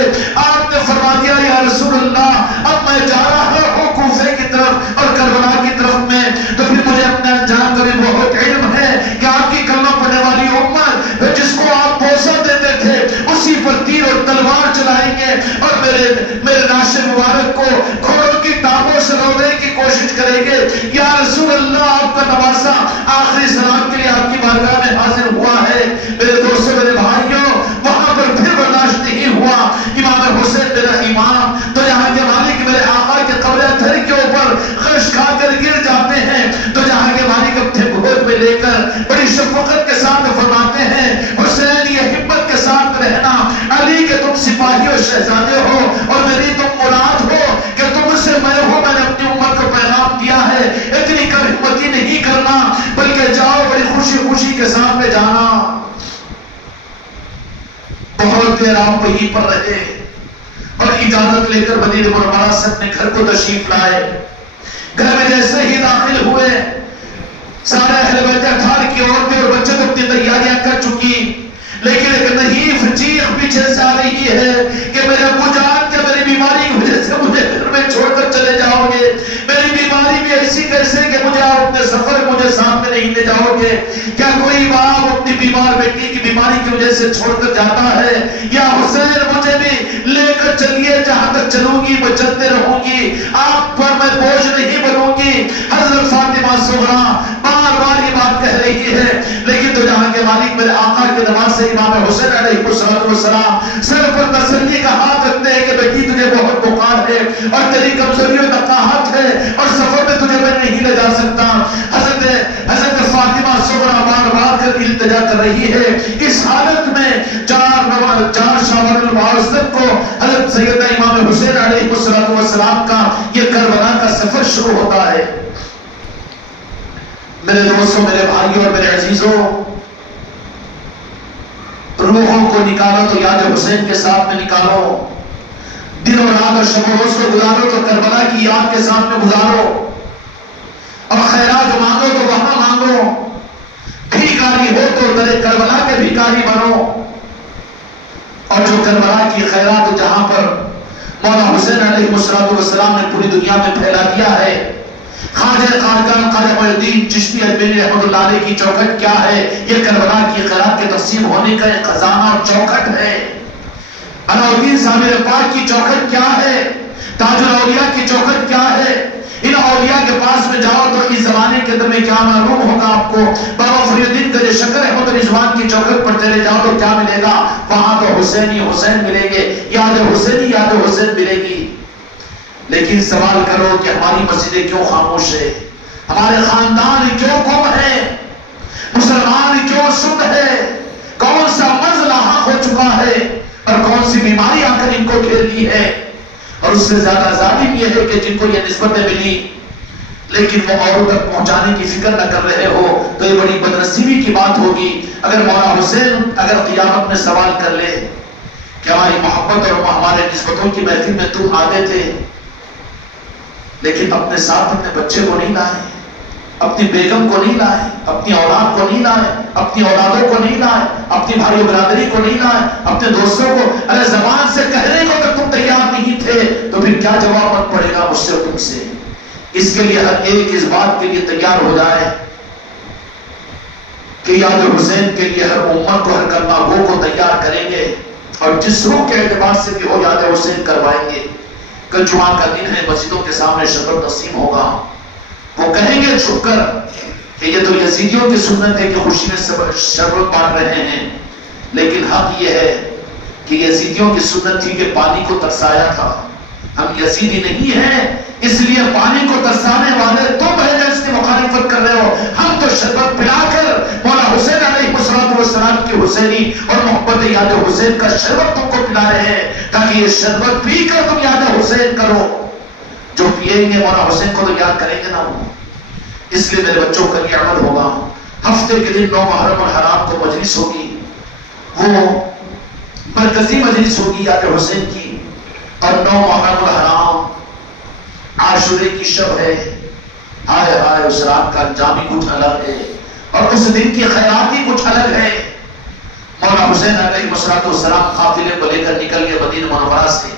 آپ نے فرما دیا یا رسول اللہ اب میں جا رہا ہوں کوفے کی طرف اور کربلا کی طرف میں، تو پھر مجھے اپنے انجام کا بھی بہت علم ہے کہ آپ کی کلمہ پڑھنے والی امت جس کو آپ بوسہ دیتے تھے اسی پر تیر اور تلوار چلائیں گے اور میرے ناشر مبارک کو گھوڑوں کی ٹانگوں سے رونے کی کوشش کریں گے۔ یا رسول اللہ آپ کا نواسا آخری سلام کے لیے آپ کی بارگاہ میں حاضر ہوا ہے۔ میرے دوستوں میرے بھائیوں وہاں پر پھر برداشت نہیں ہوا۔ امام حسین میرا امام تو یہاں کے مالک میرے آقا کے قبر اطہر کے اوپر خش کھا کر گر جاتے ہیں، تو جہاں کے مالک اپنے گود میں لے کر بڑی شفقت کے ساتھ فرماتے ہیں حسین یہ ہمت کے ساتھ رہنا، علی کے تم سپاہی اور شہزادے ہو اور میری تم مراد ہو کہ تم سے میں ہوں، میں نے اپنی امت کو پیغام دیا ہے، اتنی کم ہمتی نہیں کرنا بلکہ جاؤ بڑی خوشی خوشی کے ساتھ میں جانا۔ بہت دیر آپ وہیں پر رہے اور اجازت لے کر مدینہ منورہ سے اپنے گھر کو تشریف لائے۔ گھر میں جیسے ہی داخل ہوئے سارے اہل بیت اٹھار کی عورتیں اور بچے تو اپنی تیاریاں کر چکی، لیکن ایک نحیف چیخ پیچھے سے آ رہی ہے کہ میرے ابو جان کے میری بیماری کی وجہ سے مجھے گھر میں چھوڑ کر چلے جاؤ گے، میری بیماری بھی ایسی کیسے کہ مجھے آپ اپنے سفر مجھے ساتھ میں نہیں لے جاؤ گے؟ کیا کوئی باپ اپنی بیمار بیٹی کی بیماری کی وجہ سے چھوڑ کر جاتا ہے؟ یا حسین مجھے بھی لے کر چلیے، جہاں تک چلوں گی میں چلتے رہوں گی، آپ پر میں بوجھ نہیں بنوں گی۔ حضرت فاطمہ صغریٰ بار بار یہ بات کہہ رہی ہے، لیکن تو جہاں کے مالک میرے آقا کے نماز سے امام حسین علیہ السلام سر پر تسلی کا ہاتھ رکھتے ہیں کہ بیٹی تجھے بہت بخار ہے اور تیری کمزوری و نقاہت ہے اور سفر میں تجھے میں نہیں لے جا سکتا۔ حضرت فاطمہ صغریٰ بار بار کر التجا کر رہی ہے۔ اس حالت میں 4 شعبان المعظم کو حضرت سیدنا امام حسین علیہ السلام کا یہ کربلا کا سفر شروع ہوتا ہے۔ میرے دوستوں، میرے بھائیوں اور میرے عزیزوں، روحوں کو نکالو تو یاد حسین کے ساتھ میں نکالو، دن و رات اور شب و روز کو گزارو تو کربلا کی یاد کے ساتھ میں گزارو، اور خیرات مانگو تو وہاں مانگو، بھیکاری ہو تو در کربلا کے بھیکاری بنو، اور جو کربلا کی خیرات جہاں پر مولا حسین علیہ السلام نے پوری دنیا میں پھیلا دیا ہے۔ خواجہ خاقان خواجہ معین الدین چشتی اجمیری رحمۃ اللہ علیہ کی چوکھٹ کیا ہے؟ یہ کربلا کی خیرات کے تقسیم ہونے کا ایک خزانہ اور چوکھٹ ہے۔ علاؤالدین سامر پاک کی چوکھٹ کیا ہے؟ تاج الاولیاء کی چوکھٹ کیا ہے؟ ان اولیاء کے پاس میں جاؤ تو اس زمانے کے اندر میں کیا معلوم ہوگا آپ کو؟ بابا فرید الدین کا شکر احمد رضوان کی چوکھٹ پر چلے جاؤ تو کیا ملے گا؟ وہاں تو حسین ہی حسین ملیں گے، یاد حسین ہی یاد حسین ملے گی۔ لیکن سوال کرو کہ ہماری مسجدیں کیوں خاموش ہے؟ ہمارے خاندان کیوں گم ہے؟ مسلمان کیوں سن ہے؟ کون سا مرض لاحق ہو چکا ہے اور کون سی بیماری آ کر ان کو گھیر لی ہے؟ اور اس سے زیادہ ظالم یہ ہے کہ جن کو یہ نسبتیں ملی لیکن وہ اوروں تک پہنچانے کی فکر نہ کر رہے ہو تو یہ بڑی بدنصیبی کی بات ہوگی۔ اگر مولا حسین اگر قیامت میں سوال کر لے کہ ہماری محبت اور ہمارے نسبتوں کی محفل میں تم آگے تھے لیکن اپنے ساتھ اپنے بچے کو نہیں لائے، اپنی بیگم کو نہیں لائے، اپنی اولاد کو نہیں لائے، اپنی اولادوں کو نہیں لائے، اپنی بھائی برادری کو نہیں لائے، اپنے دوستوں کو، ارے زبان سے کہنے کو اگر تم تیار نہیں تھے تو پھر کیا جواب مت پڑے گا مجھ سے اور تم سے؟ اس کے لیے ہر ایک اس بات کے لیے تیار ہو جائے کہ یاد حسین کے لیے ہر امت کو، ہر کلمہ گو کو تیار کریں گے اور جس روح کے اعتبار سے بھی ہو یاد حسین کروائیں گے۔ کل جمعہ کا دن ہے، مسجدوں کے سامنے شربت تقسیم ہوگا، وہ کہیں گے چھپ کر کہ یہ تو یزیدیوں کی سنت ہے کہ خوشی میں شربت بانٹ رہے ہیں، لیکن حق یہ ہے کہ یزیدیوں کی سنت تھی کہ پانی کو ترسایا تھا۔ ہم یزیدی نہیں ہیں اس لیے پانی کو ترسانے والے تم ہیں جو اس کی مخالفت کر رہے ہو۔ ہم تو شربت پلا کر مولا حسین علیہ السلام کی حسینی اور محبت یاد حسین کا شربت تم کو پلا رہے ہیں تاکہ یہ شربت پی کر تم یاد حسین کرو۔ جو پیئیں گے مولا حسین کو تو یاد کریں گے نا وہ۔ اس لیے میرے بچوں کا یہ عمل ہوگا، ہفتے کے دن 9 محرم الحرام کو مجلس ہوگی، وہ مرکزی مجلس ہوگی یاد حسین کی، اور 9 محرم الحرام عاشورے کی شب ہے۔ ہائے ہائے اس رات کا انجام ہی کچھ الگ ہے اور اس دن کی خیرات ہی کچھ الگ ہے۔ مولا حسین علیہ السلام قافلے کو لے کر نکل گئے مدینہ منورہ سے۔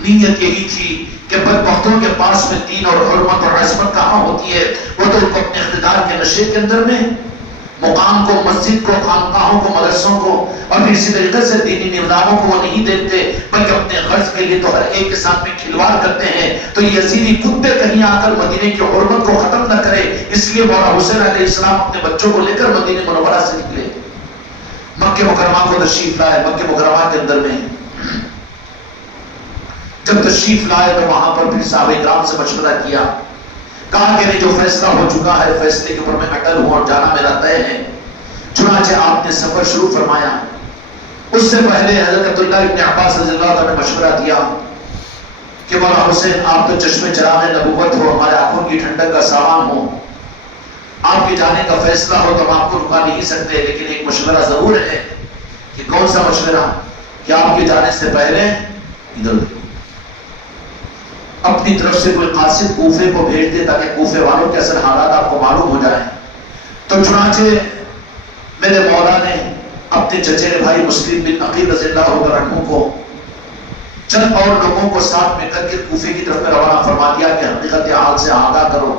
نیت یہی تھی کہ بدبختوں کے پاس میں دین اور حرمت اور عصمت کہاں ہوتی ہے؟ وہ تو ان کو اپنے اقتدار کے نشے کے اندر میں مقام کو، مسجد کو، خانقاہوں کو، مدرسوں کو اور پھر اسی طریقے سے دینی نظاموں کو وہ نہیں دیکھتے بلکہ اپنے غرض کے لیے تو ہر ایک کے ساتھ میں کھلواڑ کرتے ہیں۔ تو یہ یزیدی کتے کہیں آ کر مدینے کی حرمت کو ختم نہ کرے، اس لیے مولا حسین علیہ السلام اپنے بچوں کو لے کر مدینہ منورہ سے نکلے، مکہ مکرمہ کو تشریف لائے۔ مکہ مکرمہ کے اندر میں جب تشریف لائے تو وہاں پر پھر صحابہ کرام سے مشورہ کیا، کہا کہ جو فیصلہ ہو چکا ہے فیصلے کے اوپر میں اٹل ہوں اور جانا میرا طے ہے۔ چنانچہ آپ نے سفر شروع فرمایا۔ اس سے پہلے حضرت عبداللہ ابن عباس رضی اللہ عنہ نے مشورہ دیا کہ مولا حسین آپ تو چشمے چراغ نبوت ہو، ہمارے آنکھوں کی ٹھنڈک کا سامان ہو، آپ کے جانے کا فیصلہ ہو تو ہم آپ کو رکا نہیں سکتے، لیکن ایک مشورہ ضرور ہے۔ کہ کون سا مشورہ؟ کہ آپ کے جانے سے پہلے ادھر اپنی طرف سے کوئی قاصد کوفے کو بھیج دے تاکہ کوفے والوں کے اصل حالات آپ کو معلوم ہو جائیں. تو چنانچہ میرے مولا نے اپنے چچیرے بھائی مسلم بن عقیل رضی اللہ عنہ کو چند اور لوگوں کو ساتھ میں کر کے کوفے کی طرف میں روانہ فرما دیا کہ حقیقت حال سے آگاہ کرو.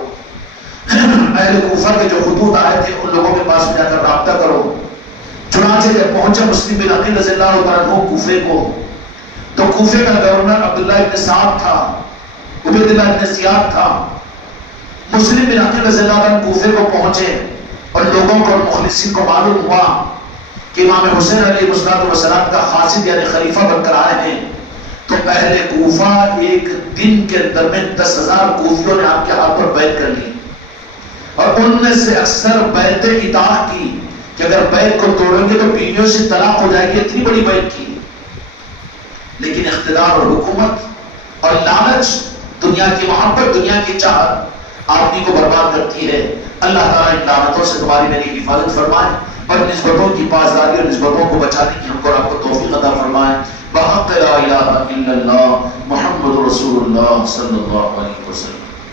اہل کوفہ کے جو خطوط آئے تھے ان لوگوں کے پاس میں جا کر رابطہ کرو. چنانچہ جب پہنچا مسلم بن عقیل رضی اللہ عنہ کوفے کو، تو کوفے کا گورنر عبداللہ ابن سعد تھا، عبید اللہ ابن زیاد تھا. مسلم بن عقیل رضی اللہ عنہ کوفے کو پہنچے اور لوگوں کو اور مخلصین کو معلوم ہوا کہ امام حسین علیہ السلام کا خاصد یعنی خلیفہ بن کر آئے ہیں. تو اہل کوفہ ایک دن کے اندر میں 10,000 کوفیوں نے آپ کے ہاتھ پر بیعت کر لی، اور ان میں سے اکثر بیعت اطاعت کی کہ اگر بیعت کو توڑیں گے تو بیویوں سے طلاق ہو جائے گی، اتنی بڑی بیعت کی. لیکن اقتدار اور حکومت اور لالچ، دنیا کی محبت، دنیا کی چاہت آدمی کو برباد کرتی ہے. اللہ تعالیٰ ان لعنتوں سے تمہاری میری حفاظت فرمائے اور نسبتوں کی پاسداری اور نسبتوں کو بچانے کی ہم کو آپ کو توفیق عطا فرمائے. بحق لا الہ الا اللہ محمد رسول اللہ صلی اللہ علیہ وسلم.